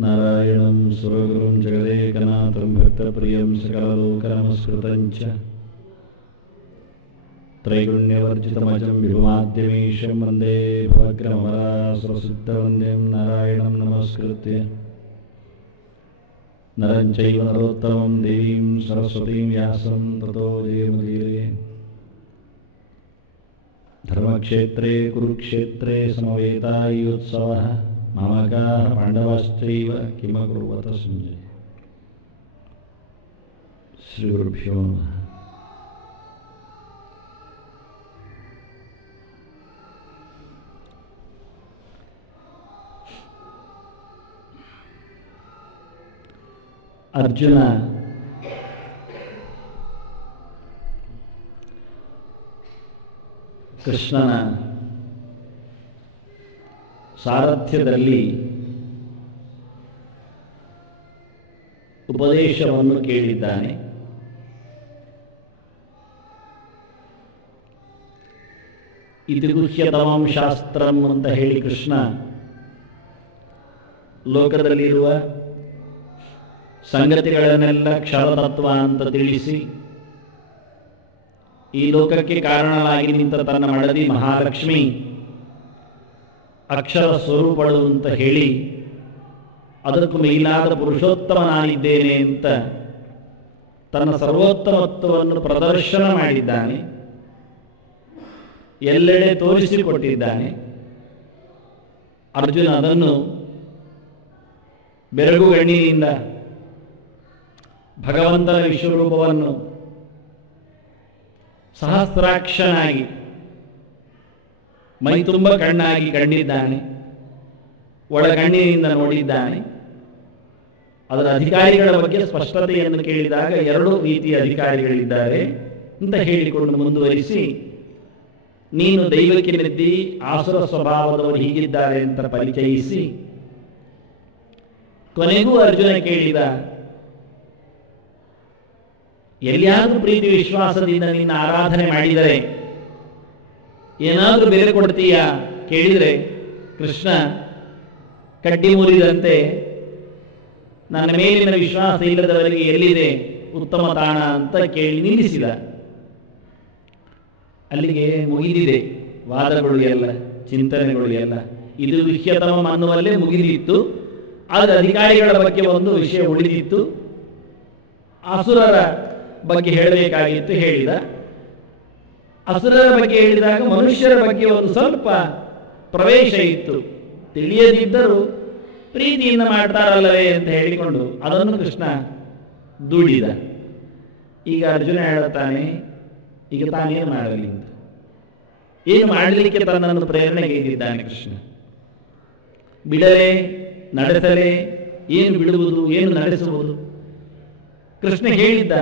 ನಾರಾಯಣಂ ಸುರಗುರುಂ ಜಗದೇಕನಾಥಂ ಭಕ್ತಪ್ರಿಯಂ ಸಕಲಲೋಕನಮಸ್ಕೃತಂಚ ತ್ರೈಗುಣ್ಯವರ್ಜಿತಮಜಂ ವಿಭುಮಾದ್ಯಮೀಶಂ ವಂದೇ ಭವಗ್ರಮರಾಸುರಸಿದ್ಧವಂದ್ಯಂ ನಾರಾಯಣಂ ನಮಸ್ಕೃತ್ಯ ನರಂ ಚೈವ ನರೋತ್ತಮಂ ದೇವೀಂ ಸರಸ್ವತೀಂ ವ್ಯಾಸಂ ತತೋ ಜಯಮುದೀರಯೇ. ಧರ್ಮಕ್ಷೇತ್ರೇ ಕುರುಕ್ಷೇತ್ರೇ ಸಮವೇತಾಯುತ್ಸವಃ ಮಾಮಕಾಃ ಪಾಂಡವಾಶ್ಚೈವ ಕಿಮಕುರ್ವತ ಸಂಜಯ. ಶ್ರೀ ಗುರುಭ್ಯೋ ನಮಃ. ಅರ್ಜುನ ಕೃಷ್ಣನ ಸಾರಥ್ಯದಲ್ಲಿ ಉಪದೇಶವನ್ನು ಕೇಳಿದ್ದಾನೆ. ಇತಿಗುಹ್ಯತಮಂ ಶಾಸ್ತ್ರಂ ಅಂತ ಹೇಳಿ ಕೃಷ್ಣ ಲೋಕದಲ್ಲಿರುವ ಸಂಗತಿಗಳನ್ನೆಲ್ಲ ಕ್ಷರತತ್ವ ಅಂತ ತಿಳಿಸಿ ಈ ಲೋಕಕ್ಕೆ ಕಾರಣವಾಗಿ ನಿಂತ ತನ್ನ ಮಡದಿ ಮಹಾಲಕ್ಷ್ಮಿ ಅಕ್ಷರ ಸ್ವರೂಪಳು ಅಂತ ಹೇಳಿ ಅದಕ್ಕೂ ಮೇಲಾದ ಪುರುಷೋತ್ತಮ ನಾನಿದ್ದೇನೆ ಅಂತ ತನ್ನ ಸರ್ವೋತ್ತಮತ್ವವನ್ನು ಪ್ರದರ್ಶನ ಮಾಡಿದ್ದಾನೆ, ಎಲ್ಲೆಡೆ ತೋರಿಸಿಕೊಟ್ಟಿದ್ದಾನೆ. ಅರ್ಜುನ ಅದನ್ನು ಬೆರಗುಗಣ್ಣಿನಿಂದ ಭಗವಂತನ ವಿಶ್ವರೂಪವನ್ನು ಸಹಸ್ರಾಕ್ಷನಾಗಿ ಮೈ ತುಂಬ ಕಣ್ಣಾಗಿ ಕಂಡಿದ್ದಾನೆ, ಒಳಗಣ್ಣಿನಿಂದ ನೋಡಿದ್ದಾನೆ. ಅದರ ಅಧಿಕಾರಿಗಳ ಬಗ್ಗೆ ಸ್ಪಷ್ಟತೆಯನ್ನು ಕೇಳಿದಾಗ ಎರಡು ರೀತಿಯ ಅಧಿಕಾರಿಗಳಿದ್ದಾರೆ ಅಂತ ಹೇಳಿಕೊಂಡು ಮುಂದುವರಿಸಿ, ನೀನು ದೈವಕ್ಕೆ ನೆದ್ದಿ ಆಸುರ ಸ್ವಭಾವದವರು ಹೀಗಿದ್ದಾರೆ ಅಂತ ಪರಿಚಯಿಸಿ ಕೊನೆಗೂ ಅರ್ಜುನ ಕೇಳಿದ, ಎಲ್ಲಿಯಾದರೂ ಪ್ರೀತಿ ವಿಶ್ವಾಸದಿಂದ ನಿನ್ನ ಆರಾಧನೆ ಮಾಡಿದರೆ ಏನಾದರೂ ಬೇರೆ ಕೊಡ್ತೀಯಾ ಕೇಳಿದರೆ ಕೃಷ್ಣ ಕಡ್ಡಿ ಮುರಿದಂತೆ ನನ್ನ ಮೇಲಿನ ವಿಶ್ವಾಸ ಇಲ್ಲದವರಿಗೆ ಎಲ್ಲಿದೆ ಉತ್ತಮ ತಾಣ ಅಂತ ಕೇಳಿ ನಿಲ್ಲಿಸಿದ. ಅಲ್ಲಿಗೆ ಮುಗಿದಿದೆ ವಾದಗಳು ಎಲ್ಲ, ಚಿಂತನೆಗಳು ಎಲ್ಲ. ಇದು ವಿಹ್ಯತಮ ಅನ್ನುವಲ್ಲೇ ಮುಗಿದಿತ್ತು. ಆದರೆ ಅಧಿಕಾರಿಗಳ ಬಗ್ಗೆ ಒಂದು ವಿಷಯ ಉಳಿದಿತ್ತು. ಅಸುರರ ಬಗ್ಗೆ ಹೇಳಬೇಕಾಗಿತ್ತು, ಹೇಳಿದ. ಅಸುರರ ಬಗ್ಗೆ ಹೇಳಿದಾಗ ಮನುಷ್ಯರ ಬಗ್ಗೆ ಒಂದು ಸ್ವಲ್ಪ ಪ್ರವೇಶ ಇತ್ತು. ತಿಳಿಯದಿದ್ದರೂ ಪ್ರೀತಿಯಿಂದ ಮಾಡ್ತಾರಲ್ಲವೇ ಅಂತ ಹೇಳಿಕೊಂಡು ಅದನ್ನು ಕೃಷ್ಣ ದೂಡಿದ. ಈಗ ಅರ್ಜುನ ಹೇಳುತ್ತಾನೆ, ಈಗ ತಾನೇನು ಮಾಡಲಿ ಅಂತ. ಏನು ಮಾಡಲಿಕ್ಕೆ ತನ್ನನ್ನು ಪ್ರೇರಣೆಗೈದಿದ್ದಾನೆ ಕೃಷ್ಣ. ಬಿಡಲೇ ನಡೆಸಲೇ, ಏನು ಬಿಡುವುದು ಏನು ನಡೆಸುವುದು? ಕೃಷ್ಣ ಹೇಳಿದ್ದ,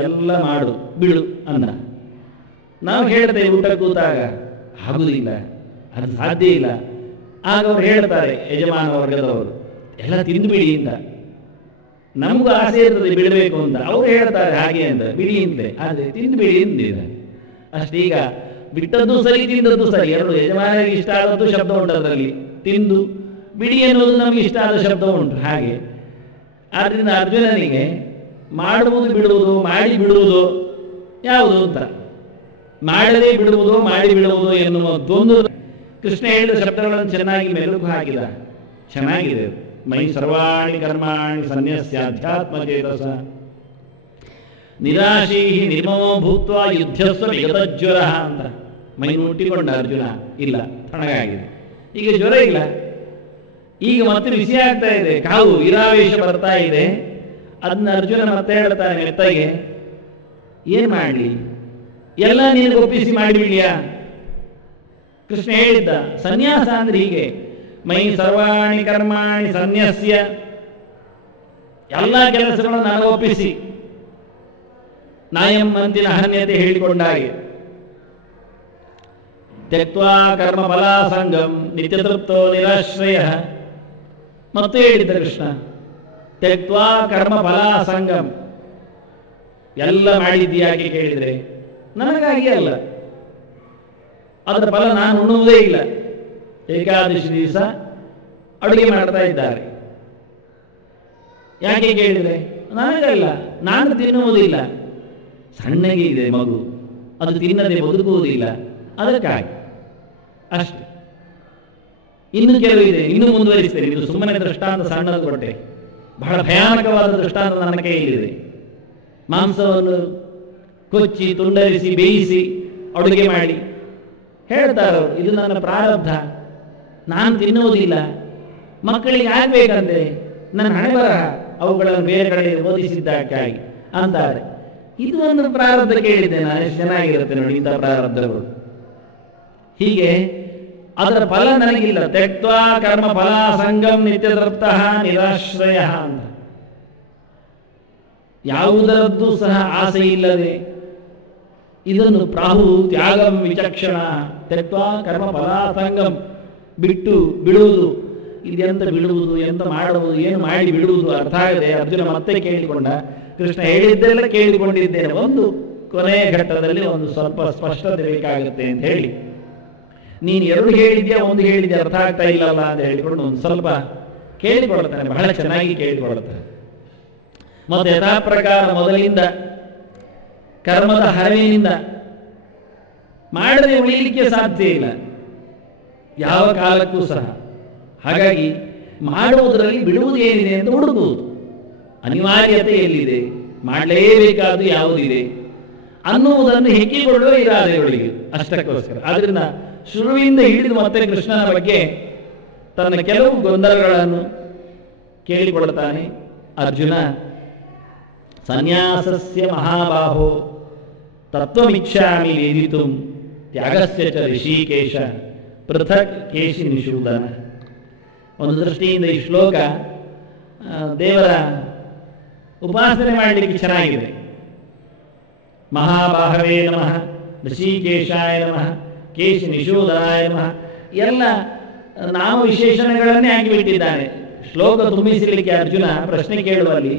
ಎಲ್ಲ ಮಾಡು ಬಿಡು ಅಂದ. ನಾವು ಹೇಳ್ತೇವೆ ಊಟ ಕೂತಾಗ ಆಗುವುದಿಲ್ಲ, ಅದು ಸಾಧ್ಯ ಇಲ್ಲ. ಆಗ ಅವ್ರು ಹೇಳ್ತಾರೆ ಯಜಮಾನ ವರ್ಗದವರು, ಎಲ್ಲ ತಿಂದುಬಿಡಿ ಅಂತ. ನಮಗೂ ಆಸೆ ಇರ್ತದೆ ಬಿಡಬೇಕು ಅಂತ. ಅವ್ರು ಹೇಳ್ತಾರೆ ಹಾಗೆ ಅಂತ, ಬಿಡಿ ಅಂತಲೇ. ಆದರೆ ತಿಂದುಬಿಡಿ ಅಂದಿದೆ ಅಷ್ಟೀಗ. ಬಿಟ್ಟದ್ದು ಸರಿ, ತಿಂದದ್ದು ಸರಿ. ಎರಡು ಯಜಮಾನರಿಗೆ ಇಷ್ಟ ಆದದ್ದು ಶಬ್ದ ಉಂಟು ಅದರಲ್ಲಿ. ತಿಂದು ಬಿಡಿ ಎನ್ನುವುದು ನಮಗೆ ಇಷ್ಟ ಆದ ಶಬ್ದ ಉಂಟು ಹಾಗೆ. ಆದ್ರಿಂದ ಅರ್ಜುನನಿಗೆ ಮಾಡುವುದು ಬಿಡುವುದು, ಮಾಡಿ ಬಿಡುವುದು ಯಾವುದು ಅಂತ, ಮಾಡದೇ ಬಿಡುವುದು ಮಾಡಿ ಬಿಡುವುದು ಎನ್ನುವ ಒಂದು ಕೃಷ್ಣ ಹೇಳಿದ ಶಬ್ದಗಳನ್ನು ಚೆನ್ನಾಗಿ ಮೆಲುಕು ಹಾಕಿದ. ಚೆನ್ನಾಗಿದೆ. ಮೈ ಸರ್ವಾಣಿ ಕರ್ಮಾಣಿ ಸನ್ಯಸ್ಯ ಅಧ್ಯಾತ್ಮಚೇತಸ ನಿರಾಶೀ ನಿರ್ಮಮೋ ಭೂತ್ವ ಯುದ್ಧಸ್ವ ವಿಗತಜ್ವರ ಅಂತ ಮೈ ಮುಟ್ಟಿಕೊಂಡ ಅರ್ಜುನ. ಇಲ್ಲ, ತಣ್ಣಗಾಗಿದೆ. ಈಗ ಜ್ವರ ಇಲ್ಲ, ಈಗ ಮತ್ತೆ ಬಿಸಿ ಆಗ್ತಾ ಇದೆ, ಕಾವು ವೀರಾವೇಶ ಬರ್ತಾ ಇದೆ. ಅದನ್ನ ಅರ್ಜುನ ಮತ್ತೆ ಹೇಳ್ತಾನೆ ಮೆತ್ತಗೆ, ಏನ್ ಮಾಡಲಿ, ಎಲ್ಲ ನೀನು ಒಪ್ಪಿಸಿ ಮಾಡಿಬಿಡಿಯಾ? ಕೃಷ್ಣ ಹೇಳಿದ್ದ ಸನ್ಯಾಸ ಅಂದ್ರೆ ಹೀಗೆ, ಮೈ ಸರ್ವಾಣಿ ಕರ್ಮಾಣಿ ಸನ್ಯಸ್ಯ, ಎಲ್ಲ ಕೆಲಸಗಳನ್ನು ನನಗೆ ಒಪ್ಪಿಸಿ. ನಾಯಂ ಅಂತಿನ ಅಹನ್ಯತೆ ಹೇಳಿಕೊಂಡಾಗೆ, ತ್ಯಕ್ವಾ ಕರ್ಮ ಫಲಾಸಂಗಂ ನಿತ್ಯತೃಪ್ತೋ ನಿರಾಶ್ರಯ. ಮತ್ತೆ ಹೇಳಿದ್ದ ಕೃಷ್ಣ, ತ್ಯಕ್ವಾ ಕರ್ಮ ಫಲಾಸಂಗಂ, ಎಲ್ಲ ಮಾಡಿದ್ದೀಯಾಗಿ ಕೇಳಿದರೆ ನನಗಾಗಿ ಅಲ್ಲ, ಅದರ ಫಲ ನಾನು ಉಣ್ಣುವುದೇ ಇಲ್ಲ. ಏಕಾದಶಿ ದಿವಸ ಅಡುಗೆ ಮಾಡ್ತಾ ಇದ್ದಾರೆ, ಯಾಕೆ ಕೇಳಿದರೆ, ನನಗಲ್ಲ, ನಾನು ತಿನ್ನುವುದಿಲ್ಲ. ಸಣ್ಣಗೆ ಇದೆ ಮಗು, ಅದು ತಿನ್ನದೆ ಬದುಕುವುದಿಲ್ಲ, ಅದಕ್ಕಾಗಿ ಅಷ್ಟೆ. ಇನ್ನು ಕೆಲವು ಇದೆ, ಇನ್ನೂ ಮುಂದುವರಿಸ್ತೇನೆ. ಇದು ಸುಮ್ಮನೆ ದೃಷ್ಟಾಂತ ಸಣ್ಣದು ಕೊಟ್ಟೆ, ಬಹಳ ಭಯಾನಕವಾದ ದೃಷ್ಟಾಂತ ನನ್ನ ಕೈಯಲ್ಲಿದೆ. ಮಾಂಸವನ್ನು ಕೊಚ್ಚಿ ತುಂಡರಿಸಿ ಬೇಯಿಸಿ ಅಡುಗೆ ಮಾಡಿ ಹೇಳ್ತಾರೋ, ಇದು ನನ್ನ ಪ್ರಾರಬ್ಧ, ನಾನು ತಿನ್ನುವುದಿಲ್ಲ, ಮಕ್ಕಳಿಗೆ ಆಗ್ಬೇಕಂತೆ, ನನ್ನ ಹಣೆ ಬರಹ ಅವುಗಳನ್ನು ಬೇರೆ ಕಡೆ ಓದಿಸಿದ್ದಕ್ಕಾಗಿ ಅಂತಾರೆ. ಇದು ಒಂದು ಪ್ರಾರಬ್ಧ ಕೇಳಿದ್ದೆ ನಾನು, ಎಷ್ಟು ಚೆನ್ನಾಗಿರುತ್ತೆ ನೋಡಿ ಇಂಥ ಪ್ರಾರಬ್ಧಗಳು. ಹೀಗೆ ಅದರ ಫಲ ನನಗಿಲ್ಲ. ತ್ಯಕ್ತ್ವಾ ಕರ್ಮ ಫಲ ಸಂಗಂ ನಿತ್ಯತೃಪ್ತಃ ನಿರಾಶ್ರಯ ಅಂತ. ಯಾವುದರದ್ದು ಸಹ ಆಸೆ ಇಲ್ಲದೆ ಇದನ್ನು ಪ್ರಾಹು ತ್ಯಾಗಂ ವಿಚಕ್ಷಣ ತ್ಯಕ್ತ್ವಾ ಕರ್ಮ ಫಲ ಸಂಗಂ, ಬಿಟ್ಟು ಬಿಡುವುದು. ಇದೆಂತ ಬಿಡುವುದು, ಎಂತ ಮಾಡುವುದು, ಏನು ಮಾಡಿ ಬಿಡುವುದು ಅರ್ಥ ಆಗದೆ ಅರ್ಜುನ ಮತ್ತೆ ಕೇಳಿಕೊಂಡ. ಕೃಷ್ಣ ಹೇಳಿದ್ದೆಲ್ಲ ಕೇಳಿಕೊಂಡಿದ್ದೇನೆ, ಒಂದು ಕೊನೆಯ ಘಟ್ಟದಲ್ಲಿ ಒಂದು ಸ್ವಲ್ಪ ಸ್ಪಷ್ಟತೆ ಬೇಕಾಗುತ್ತೆ ಅಂತ ಹೇಳಿ, ನೀನು ಎರಡು ಹೇಳಿದ್ಯಾ ಒಂದು ಹೇಳಿದ್ಯಾ ಅರ್ಥ ಆಗ್ತಾ ಇಲ್ಲಲ್ಲ ಅಂತ ಹೇಳಿಕೊಂಡು ಒಂದು ಸ್ವಲ್ಪ ಕೇಳಿಕೊಳ್ತಾನೆ, ಬಹಳ ಚೆನ್ನಾಗಿ ಕೇಳಿಕೊಳ್ತಾನೆ. ಮತ್ತೆ ಯಥಾ ಪ್ರಕಾರ ಮೊದಲಿಂದ ಕರ್ಮದ ಹರವಿನಿಂದ ಮಾಡದೆ ಉಳಿಲಿಕ್ಕೆ ಸಾಧ್ಯ ಇಲ್ಲ ಯಾವ ಕಾಲಕ್ಕೂ ಸಹ. ಹಾಗಾಗಿ ಮಾಡುವುದರಲ್ಲಿ ಬಿಡುವುದು ಏನಿದೆ ಅಂತ ಹುಡುಕುವುದು, ಅನಿವಾರ್ಯತೆ ಎಲ್ಲಿದೆ, ಮಾಡಲೇಬೇಕಾದ್ದು ಯಾವುದಿದೆ ಅನ್ನುವುದನ್ನು ಹೆಕ್ಕಿಕೊಳ್ಳುವ ಇರಾದೆಗಳಿಗೆ, ಅಷ್ಟಕ್ಕೋಸ್ಕರ. ಆದ್ರಿಂದ ಶುರುವಿಂದ ಹಿಡಿದು ಮತ್ತೆ ಕೃಷ್ಣನ ಬಗ್ಗೆ ತನ್ನ ಕೆಲವು ಗೊಂದಲಗಳನ್ನು ಕೇಳಿಕೊಳ್ಳುತ್ತಾನೆ ಅರ್ಜುನ. ಸನ್ಯಾಸಸ್ಯ ಮಹಾಬಾಹೋ ತತ್ವಮಿಚ್ಛಾಮಿ ವೇದಿತುಂ ತ್ಯಾಗಸ್ಯ ಚ ಋಷಿಕೇಶ ಪೃಥಕ್ ಕೇಶಿ ನಿಷೂದನ. ಒಂದು ದೃಷ್ಟಿಯಿಂದ ಈ ಶ್ಲೋಕ ದೇವರ ಉಪಾಸನೆ ಮಾಡಲಿಕ್ಕೆ ಚೆನ್ನಾಗಿದೆ. ಮಹಾಬಾಹವೇ ನಮಃ, ಋಷಿಕೇಶಾಯ ನಮಃ, ಕೇಶಿ ನಿಷೂದನಾಯ ನಮಃ, ಎಲ್ಲ ನಾಮ ವಿಶೇಷಣಗಳನ್ನೇ ಆಗಿಬಿಟ್ಟಿದ್ದಾನೆ. ಶ್ಲೋಕ ತುಂಬಿಸಲಿಕ್ಕೆ ಅರ್ಜುನ ಪ್ರಶ್ನೆ ಕೇಳುವಲ್ಲಿ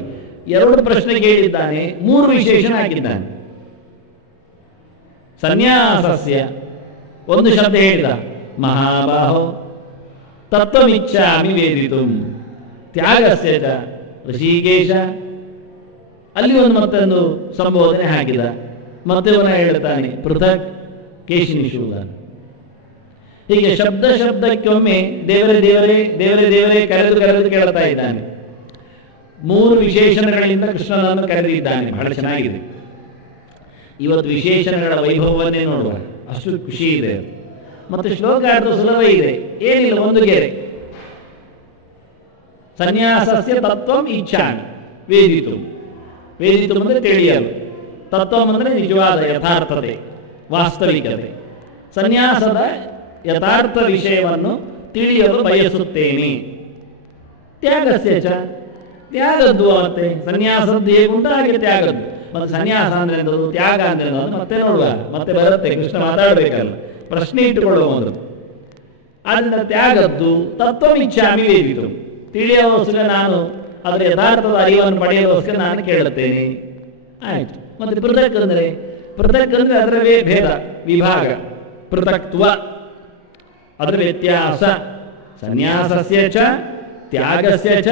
ಎರಡು ಪ್ರಶ್ನೆ ಕೇಳಿದ್ದಾನೆ, ಮೂರು ವಿಶೇಷಣ ಆಗಿದ್ದಾನೆ. ಸನ್ಯಾಸಸ್ಯ ಒಂದು ಶಬ್ದ ಹೇಳಿದ, ಮಹಾಬಾಹೋ ತತ್ವಮಿಚ್ಛಾಮಿ ವೇದಿತುಂ ತ್ಯಾಗಸ್ಯ ಚ ಋಷಿಕೇಶ, ಅಲ್ಲಿ ಒಂದು ಮತ್ತೊಂದು ಸಂಬೋಧನೆ ಹಾಕಿದ. ಮತ್ತೆ ಹೇಳ್ತಾನೆ ಪೃಥಕ್ ಕೇಶಿ ನಿಷೂದನ. ಹೀಗೆ ಶಬ್ದ ಶಬ್ದಕ್ಕೊಮ್ಮೆ ದೇವರೇ ದೇವರೇ ದೇವರೇ ದೇವರೇ ಕರೆದು ಕರೆದು ಕೇಳ್ತಾ ಇದ್ದಾನೆ. ಮೂರು ವಿಶೇಷಣಗಳಿಂದ ಕೃಷ್ಣನನ್ನು ಕರೆದಿದ್ದಾನೆ. ಬಹಳ ಚೆನ್ನಾಗಿದೆ. ಇವತ್ತು ವಿಶೇಷಣಗಳ ವೈಭವವನ್ನೇ ನೋಡುವ, ಅಷ್ಟು ಖುಷಿ ಇದೆ. ಮತ್ತೆ ಶ್ಲೋಕ ಅರ್ಥ ಸುಲಭ ಇದೆ, ಏನಿಲ್ಲ, ಒಂದು ಗೆರೆ. ಸನ್ಯಾಸಸ್ಯ ತತ್ವಂ ಇಚ್ಛಾಮಿ ವೇದಿತು. ವೇದಿತು ಅಂದರೆ ತಿಳಿಯಲು, ತತ್ವಂ ಅಂದರೆ ನಿಜವಾದ ಯಥಾರ್ಥತೆ, ವಾಸ್ತವಿಕತೆ. ಸನ್ಯಾಸದ ಯಥಾರ್ಥ ವಿಷಯವನ್ನು ತಿಳಿಯಲು ಬಯಸುತ್ತೇನೆ. ತ್ಯಾಗಸ್ಯ ಚ, ತ್ಯಾಗದ್ದು. ಮತ್ತೆ ಸನ್ಯಾಸದ್ದು ಹೇಗುಂಟು ಹಾಗೆ ತ್ಯಾಗದ್ದು. ಮತ್ತೆ ಸನ್ಯಾಸ ಅಂದ್ರೆ ಎಂಥದ್ದು, ತ್ಯಾಗ ಅಂದ್ರೆ ಅದು ಮತ್ತೆ ನೋಡುವ, ಮತ್ತೆ ಬರುತ್ತೆ. ಕೃಷ್ಣ ಮಾತಾಡಬೇಕಲ್ಲ, ಪ್ರಶ್ನೆ ಇಟ್ಟುಕೊಳ್ಳುವ ಒಂದು. ಆದ್ದರಿಂದ ತ್ಯಾಗದ್ದು ತತ್ವಮಿಚ್ಛಾಮಿ ವೇದಿತು, ತಿಳಿಯೋಸ್ಕರ ನಾನು ಅದರ ಯಥಾರ್ಥದ ಅರಿವನ್ನು ಪಡೆಯೋಸ್ಕರ ನಾನು ಕೇಳುತ್ತೇನೆ. ಆಯ್ತು. ಮತ್ತೆ ಪೃಥಕ್ ಅಂದ್ರೆ, ಪೃಥಕ್ ಅಂದ್ರೆ ಅದರವೇ ಭೇದ ವಿಭಾಗ, ಪೃಥಕ್ತ್ವ, ಅದರ ವ್ಯತ್ಯಾಸ. ಸನ್ಯಾಸಸ್ಯ ಚ ತ್ಯಾಗಸ್ಯ ಚ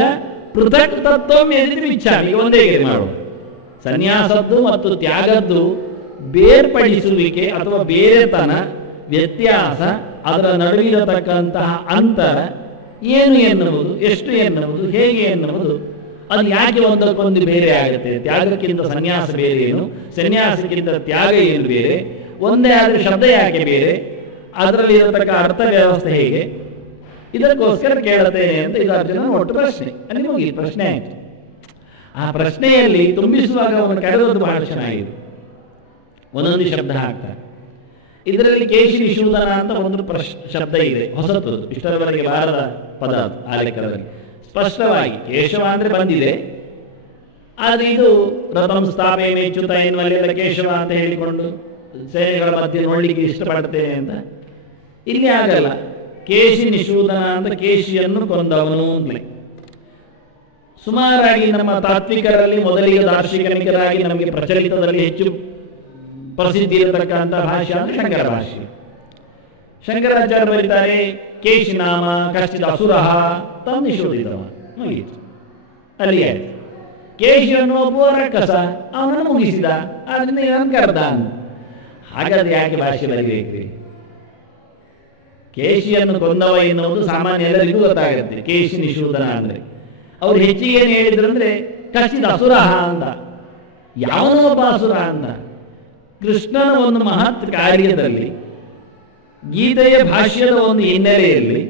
ಪೃಥಕ್ ತತ್ವಂ ಯದಿತಿ ಇಚ್ಛಾಮಿ. ಒಂದೇ ಗೆರೆ ಮಾಡುವ. ಸನ್ಯಾಸದ್ದು ಮತ್ತು ತ್ಯಾಗದ್ದು ಬೇರ್ಪಡಿಸುವಿಕೆ ಅಥವಾ ಬೇರೆತನ, ವ್ಯತ್ಯಾಸ, ಅದರ ನಡುವಿರತಕ್ಕಂತಹ ಅಂತರ ಏನು ಎನ್ನುವುದು, ಎಷ್ಟು ಎನ್ನುವುದು, ಹೇಗೆ ಎನ್ನುವುದು, ಅದು ಯಾಕೆ ಒಂದಕ್ಕೊಂದು ಬೇರೆ ಆಗುತ್ತೆ. ತ್ಯಾಗಕ್ಕಿಂತ ಸನ್ಯಾಸ ಬೇರೆ ಏನು, ಸನ್ಯಾಸಕ್ಕಿಂತ ತ್ಯಾಗ ಏನು ಬೇರೆ, ಒಂದೇ ಆದ್ರೆ ಶಬ್ದ ಯಾಕೆ ಬೇರೆ, ಅದರಲ್ಲಿ ಇರತಕ್ಕ ಅರ್ಥ ವ್ಯವಸ್ಥೆ ಹೇಗೆ, ಇದಕ್ಕೋಸ್ಕರ ಕೇಳುತ್ತೇನೆ ಅಂತ ಇದು ಅರ್ಜುನ ಒಟ್ಟು ಪ್ರಶ್ನೆ. ಅಲ್ಲಿ ಮುಗಿ ಪ್ರಶ್ನೆ ಆಯ್ತು. ಆ ಪ್ರಶ್ನೆಯಲ್ಲಿ ತುಂಬಿಸುವಾಗ ಅವನು ಕರೆದದ್ದು ಬಹಳ ಚೆನ್ನಾಗಿದೆ. ಒಂದೊಂದು ಶಬ್ದ ಹಾಕ್ತಾರೆ. ಇದರಲ್ಲಿ ಕೇಶಿ ನಿಷೂದನ ಅಂತ ಒಂದು ಶಬ್ದ ಇದೆ, ಹೊಸತು, ಇಷ್ಟರವರೆಗೆ ಬಾರದ ಪದ ಆ ಲೆಕ್ಕದಲ್ಲಿ. ಸ್ಪಷ್ಟವಾಗಿ ಕೇಶವ ಅಂದ್ರೆ ಬಂದಿದೆ, ಆದ್ರೆ ಇದು ರಥಂ ಸ್ಥಾಪೆ ಮೇಚ್ಯುತ ಎನ್ನುವಲ್ಲೆಲ್ಲ ಕೇಶವ ಅಂತ ಹೇಳಿಕೊಂಡು ಸೇನೆಗಳ ಮಧ್ಯೆ ನೋಡ್ಲಿಕ್ಕೆ ಇಷ್ಟಪಡ್ತೇನೆ ಅಂತ. ಇಲ್ಲಿ ಆಗಲ್ಲ. ಕೇಶಿ ನಿಷೂದನ ಅಂತ ಕೇಶಿಯನ್ನು ಕೊಂದವನು ಅಂತಲೇ. ಸುಮಾರಾಗಿ ನಮ್ಮ ತಾತ್ವಿಕರಲ್ಲಿ ಮೊದಲಿಗೆ ದಾರ್ಶನಿಕರಾಗಿ ನಮಗೆ ಪ್ರಚಲಿತದಲ್ಲಿ ಹೆಚ್ಚು ಪ್ರಸಿದ್ಧಿ ಇರತಕ್ಕಂಥ ಭಾಷೆ ಅಂದ್ರೆ ಶಂಕರ ಭಾಷೆ. ಶಂಕರಾಚಾರ್ಯ ಬರೀತಾರೆ, ಕೇಶಿ ನಾಮ ಕಶ್ಚಿತ್ ಅಸುರ ತಂ ನಿಷೂದಿತವ. ಮುಗಿಯಿತು, ಅಲ್ಲಿ ಆಯ್ತು. ಕೇಶಿಯನ್ನು ಒಬ್ಬ ರಕ್ಕಸ, ಅವನನ್ನು ಮುಗಿಸಿದ, ಅದರಿಂದ ಇವನು ಕರೆದ. ಹಾಗಾದ್ರೆ ಯಾಕೆ ಭಾಷೆ ಬರೀಬೇಕ್ರಿ? ಕೇಶಿಯನ್ನು ಕೊಂದವ ಎನ್ನುವುದು ಸಾಮಾನ್ಯ ಎಲ್ಲರಿಗೂ ಗೊತ್ತಾಗುತ್ತೆ. ಕೇಶಿ ನಿಶೂದನ ಅಂದ್ರೆ ಅವ್ರು ಹೆಚ್ಚಿಗೆ ಏನು ಹೇಳಿದ್ರು ಅಂದ್ರೆ ಕಸಿದ ಅಸುರಹ ಅಂತ, ಯಾವನೋ ಒಬ್ಬ ಅಸುರ ಅಂತ. ಕೃಷ್ಣನ ಒಂದು ಮಹತ್ ಕಾರ್ಯದಲ್ಲಿ, ಗೀತೆಯ ಭಾಷ್ಯದ ಒಂದು ಹಿನ್ನೆಲೆಯಲ್ಲಿ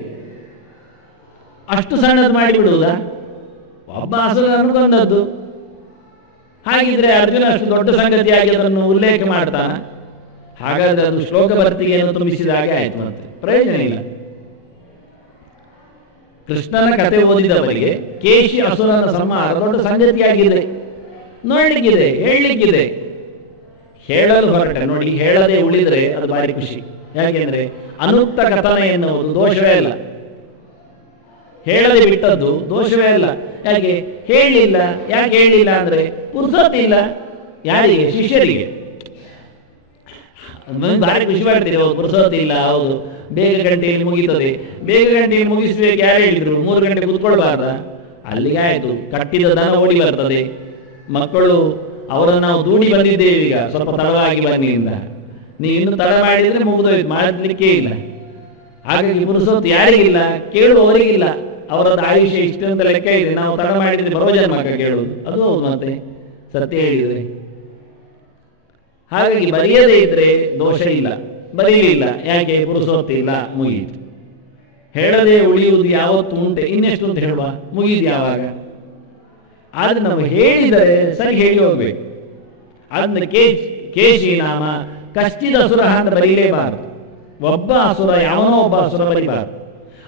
ಅಷ್ಟು ಸಣ್ಣದು ಮಾಡಿಬಿಡುವುದಾ? ಒಬ್ಬ ಅಸುರನ್ನು ಕೊಂದದ್ದು. ಹಾಗಿದ್ರೆ ಅರ್ಜುನ ಅಷ್ಟು ದೊಡ್ಡ ಸಂಗತಿಯಾಗಿ ಅದನ್ನು ಉಲ್ಲೇಖ ಮಾಡ್ತಾನ? ಹಾಗಾದ್ರೆ ಅದು ಶ್ಲೋಕ ಭರ್ತಿಗೆಯನ್ನು ತುಂಬಿಸಿದ ಹಾಗೆ ಆಯ್ತು, ಮತ್ತೆ ಪ್ರಯೋಜನ ಇಲ್ಲ. ಕೃಷ್ಣನ ಕಥೆ ಓದಿದವರಿಗೆ ಕೇಶಿ ಅಸುರನ ಸಂಹಾರ ದೊಡ್ಡ ಸಂಗತಿಯಾಗಿದೆ, ನೋಡ್ಲಿಕ್ಕಿದೆ, ಹೇಳಲಿಕ್ಕಿದೆ. ಹೇಳಲು ಹೊರಟೆ ನೋಡಿ, ಹೇಳದೆ ಉಳಿದ್ರೆ ಅದು ಭಾರಿ ಖುಷಿ. ಯಾಕೆಂದ್ರೆ ಅನುಕ್ತ ಕಥನ ಎನ್ನುವುದು ದೋಷವೇ ಅಲ್ಲ, ಹೇಳದೆ ಬಿಟ್ಟದ್ದು ದೋಷವೇ ಅಲ್ಲ. ಯಾಕೆ ಹೇಳಿಲ್ಲ? ಯಾಕೆ ಹೇಳಿಲ್ಲ ಅಂದ್ರೆ ಪುರುಸೊತ್ತಿಲ್ಲ. ಯಾರಿಗೆ? ಶಿಷ್ಯರಿಗೆ. ಭಾರಿ ಖುಷಿ ಮಾಡ್ತೀರಿ, ಹೌದು ಪುರುಸೊತ್ತಿಲ್ಲ, ಹೌದು ಬೇಗ ಗಂಟೆಯಲ್ಲಿ ಮುಗೀತದೆ. ಬೇಗ ಗಂಟೆಯಲ್ಲಿ ಮುಗಿಸ್ಬೇಕು ಯಾರು ಹೇಳಿದ್ರು? 3 ಗಂಟೆ ಕೂತ್ಕೊಳ್ಬಾರ್ದ? ಅಲ್ಲಿಗೆ ಆಯ್ತು, ಕಟ್ಟಿದ ದನ ಓಡಿ ಬರ್ತದೆ. ಮಕ್ಕಳು ಅವರನ್ನು ನಾವು ದೂಡಿ ಬಂದಿದ್ದೇವೆ, ಈಗ ಸ್ವಲ್ಪ ತಡವಾಗಿ ಬನ್ನಿಯಿಂದ, ನೀವು ಇನ್ನು ತಡ ಮಾಡಿದ್ರೆ ಮುಗಿದೋಯ್ತು, ಮಾಡಲಿಕ್ಕೆ ಇಲ್ಲ. ಹಾಗಾಗಿ ಪುರುಸೊತ್ತು ಯಾರಿಗಿಲ್ಲ? ಕೇಳುವವರಿಗಿಲ್ಲ. ಅವರದ್ದು ಆಯುಷ್ಯ ಇಷ್ಟು ಅಂತ ಲೆಕ್ಕ ಇದೆ. ನಾವು ತಡ ಮಾಡಿದ್ರೆ ಬರುವ ಜನ್ಮಕ್ಕ ಕೇಳುವುದು, ಅದು ಹೌದು ಮತ್ತೆ ಸತ್ಯ ಹೇಳಿದ್ರೆ. ಹಾಗಾಗಿ ಬರೆಯದೇ ಇದ್ರೆ ದೋಷ ಇಲ್ಲ, ಬರೀಲಿಲ್ಲ ಯಾಕೆ? ಪುರುಸೊತ್ತಿಲ್ಲ, ಮುಗಿಯಿತು. ಹೇಳದೆ ಉಳಿಯುವುದು ಯಾವತ್ತು ಉಂಟೆ? ಇನ್ನೆಷ್ಟು ಅಂತ ಹೇಳುವ? ಮುಗಿದು ಯಾವಾಗ? ಆದ್ರೆ ನಾವು ಹೇಳಿದರೆ ಸರಿ ಹೇಳಿ ಹೋಗ್ಬೇಕು. ಆದ್ರೆ ಕೇಶಿ ನಾಮ ಕಶ್ಚಿದ ಅಸುರ ಅಂತ ಬರೀಲೇಬಾರದು. ಒಬ್ಬ ಅಸುರ, ಯಾವನೋ ಒಬ್ಬ ಅಸುರ ಬರೀಬಾರದು.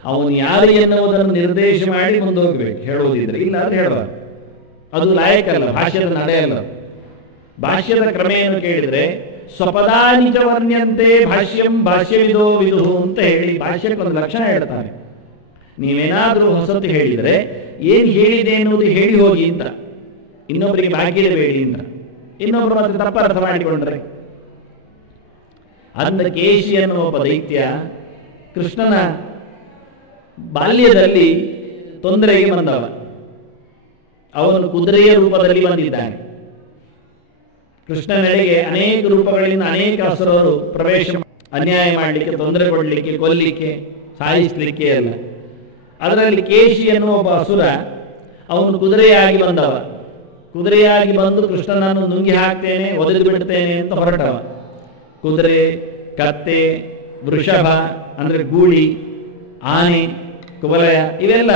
ಅವನು ಯಾರು ಎನ್ನುವುದನ್ನು ನಿರ್ದೇಶ ಮಾಡಿ ಮುಂದೆ ಹೋಗ್ಬೇಕು ಹೇಳುವುದಿದ್ರೆ. ಇಲ್ಲ ಅಂದ್ರೆ ಹೇಳಬಾರ್ದು, ಅದು ಲಾಯಕಲ್ಲ, ಭಾಷ್ಯದ ನಡೆಯಲ್ಲ. ಭಾಷ್ಯದ ಕ್ರಮ ಏನು ಕೇಳಿದ್ರೆ ಸ್ವಪದಾನಿಚ ವರ್ಣ್ಯಂತೆ ಭಾಷ್ಯಂ ಭಾಷ್ಯವಿದೋ ವಿದುಹು ಅಂತ ಹೇಳಿ ಭಾಷ್ಯಕ್ಕೆ ಒಂದು ಲಕ್ಷಣ ಹೇಳ್ತಾರೆ. ನೀವೇನಾದ್ರೂ ಹೊಸತು ಹೇಳಿದರೆ ಏನ್ ಹೇಳಿದೆ ಎನ್ನುವುದು ಹೇಳಿ ಹೋಗಿ ಅಂತ, ಇನ್ನೊಬ್ಬರಿಗೆ ಬಾಗಿರಬೇಡಿ ಅಂತ. ಇನ್ನೊಬ್ಬರು ಮತ್ತೆ ತಪ್ಪ ಅರ್ಥ ಮಾಡಿಕೊಂಡ್ರೆ. ಅಂದ ಕೇಶಿ ಎನ್ನುವ ಒಬ್ಬ ದೈತ್ಯ ಕೃಷ್ಣನ ಬಾಲ್ಯದಲ್ಲಿ ತೊಂದರೆಗೆ ಬಂದವ. ಅವನು ಕುದುರೆಯ ರೂಪದಲ್ಲಿ ಬಂದಿದ್ದಾನೆ. ಕೃಷ್ಣನೆಡೆಗೆ ಅನೇಕ ರೂಪಗಳಿಂದ ಅನೇಕ ಅಸುರರು ಪ್ರವೇಶ, ಅನ್ಯಾಯ ಮಾಡಲಿಕ್ಕೆ, ತೊಂದರೆ ಕೊಡಲಿಕ್ಕೆ, ಕೊಲ್ಲಿಕ್ಕೆ, ಸಾಯಿಸಲಿಕ್ಕೆ ಎಲ್ಲ. ಅದರಲ್ಲಿ ಕೇಶಿ ಎನ್ನುವ ಒಬ್ಬ ಅಸುರ ಅವನು ಕುದುರೆಯಾಗಿ ಬಂದವ. ಕುದುರೆಯಾಗಿ ಬಂದು ಕೃಷ್ಣನನ್ನು ನುಂಗಿ ಹಾಕ್ತೇನೆ, ಒದರಿ ಬಿಡ್ತೇನೆ ಅಂತ ಹೊರಟವ. ಕುದುರೆ, ಕತ್ತೆ, ವೃಷಭ ಅಂದ್ರೆ ಗೂಳಿ, ಆನೆ, ಕುವಲಯ ಇವೆಲ್ಲ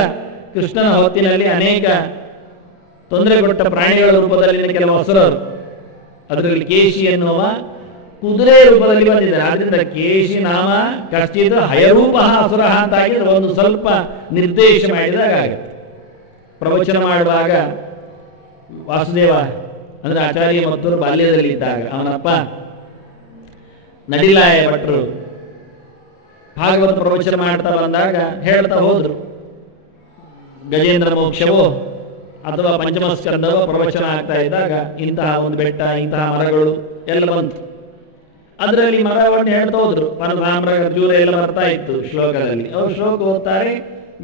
ಕೃಷ್ಣನ ಹೊತ್ತಿನಲ್ಲಿ ಅನೇಕ ತೊಂದರೆ ಕೊಟ್ಟ ಪ್ರಾಣಿಗಳ ರೂಪದಲ್ಲಿ ಕೆಲವು ಅಸುರರು. ಅದರಲ್ಲಿ ಕೇಶಿ ಎನ್ನುವ ಕುದುರೆ ರೂಪದಲ್ಲಿ ಬಂದಿದ್ದಾರೆ. ಆದ್ರಿಂದ ಕೇಶಿ ನಾಮ ಕಶ್ಚಿತ್ ಹಯರೂಪ ಅಸುರ ಅಂತಾಗಿ ಒಂದು ಸ್ವಲ್ಪ ನಿರ್ದೇಶ ಮಾಡಿದಾಗ ಆಗುತ್ತೆ. ಪ್ರವಚನ ಮಾಡುವಾಗ ವಾಸುದೇವ ಅಂದ್ರೆ ಆಚಾರ್ಯ ಮತ್ತೂರು ಬಾಲ್ಯದಲ್ಲಿದ್ದಾಗ ಅವನಪ್ಪ ನಡಿಲಾಯ ಭಟ್ರು ಭಾಗವತ ಪ್ರವಚನ ಮಾಡ್ತಾ ಬಂದಾಗ ಹೇಳ್ತಾ ಹೋದ್ರು, ಗಜೇಂದ್ರ ಮೋಕ್ಷವೋ ಅಥವಾ ಪಂಚಮಸ್ಕಂದವೋ ಪ್ರವಚನ ಆಗ್ತಾ ಇದ್ದಾಗ ಇಂತಹ ಒಂದು ಬೆಟ್ಟ, ಇಂತಹ ಮರಗಳು ಎಲ್ಲ ಬಂತು. ಅದರಲ್ಲಿ ಮರವನ್ನು ಹೇಳ್ತಾ ಹೋದ್ರು. ಪರಮಾಮ್ರ ಜೂರ ಎಲ್ಲ ಬರ್ತಾ ಇತ್ತು ಶ್ಲೋಕದಲ್ಲಿ. ಅವರು ಶ್ಲೋಕ ಓದ್ತಾರೆ,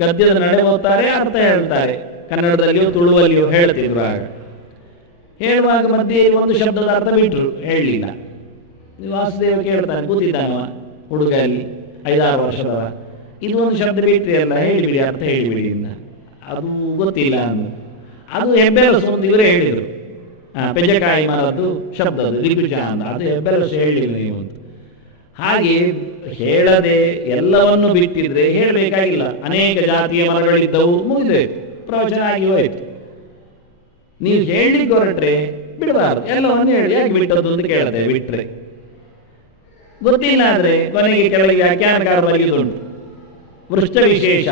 ಗದ್ಯದ ನಡೆ ಓದ್ತಾರೆ, ಅರ್ಥ ಹೇಳ್ತಾರೆ. ಕನ್ನಡದಲ್ಲಿಯೂ ತುಳುವಲ್ಲಿಯೂ ಹೇಳ್ತಿದ್ರು. ಆಗ ಹೇಳುವಾಗ ಮಧ್ಯೆ ಒಂದು ಶಬ್ದದ ಅರ್ಥ ಬಿಟ್ರು, ಹೇಳಲಿಲ್ಲ. ವಾಸುದೇವ ಕೇಳ್ತಾನೆ, ಕೂತಿದ್ದಾನವ ಹುಡುಗ ಅಲ್ಲಿ 5-6 ವರ್ಷದವ, ಇದು ಒಂದು ಶಬ್ದ ಬಿಟ್ರಿ ಅಲ್ಲ, ಹೇಳಿಬಿಡಿ, ಅರ್ಥ ಹೇಳಿಬಿಡಿ ಇಂದ. ಅದು ಗೊತ್ತಿಲ್ಲ ಅಂದು. ಅದು ಹೆಬ್ಬೆರಸು ಅಂತ ಇವರೇ ಹೇಳಿದರು. ಪೆಜಕಾಯಿ ಮರದ್ದು ಶಬ್ದದ್ದು ರಿಪುಜ ಅಂತ, ಅದು ಹೆಬ್ಬೆರಸು ಹೇಳಿಲ್ಲ ನೀವು ಅಂತ. ಹಾಗೆ ಹೇಳದೆ ಎಲ್ಲವನ್ನು ಬಿಟ್ಟಿದ್ರೆ ಹೇಳಬೇಕಾಗಿಲ್ಲ. ಅನೇಕ ಜಾತಿಯ ಮರಗಳಿದ್ದವು, ಮುಗಿದು ಪ್ರವಚನ ಆಗಿ ಹೋಯಿತು. ನೀವು ಹೇಳಲಿಕ್ಕೆ ಹೊರಟ್ರೆ ಬಿಡಬಾರದು, ಎಲ್ಲವನ್ನು ಹೇಳಿ. ಯಾಕೆ ಬಿಟ್ಟದ್ದು ಅಂತ ಕೇಳದೆ ಬಿಟ್ರೆ ಗೊತ್ತಿಲ್ಲ ಆದ್ರೆ ಕೊನೆಗೆ ಕೆಲವರಿಗೆ ವ್ಯಾಖ್ಯಾನಕಾರ ಬರೆಯುವುದುಂಟು. ವೃಷ್ಟ ವಿಶೇಷ,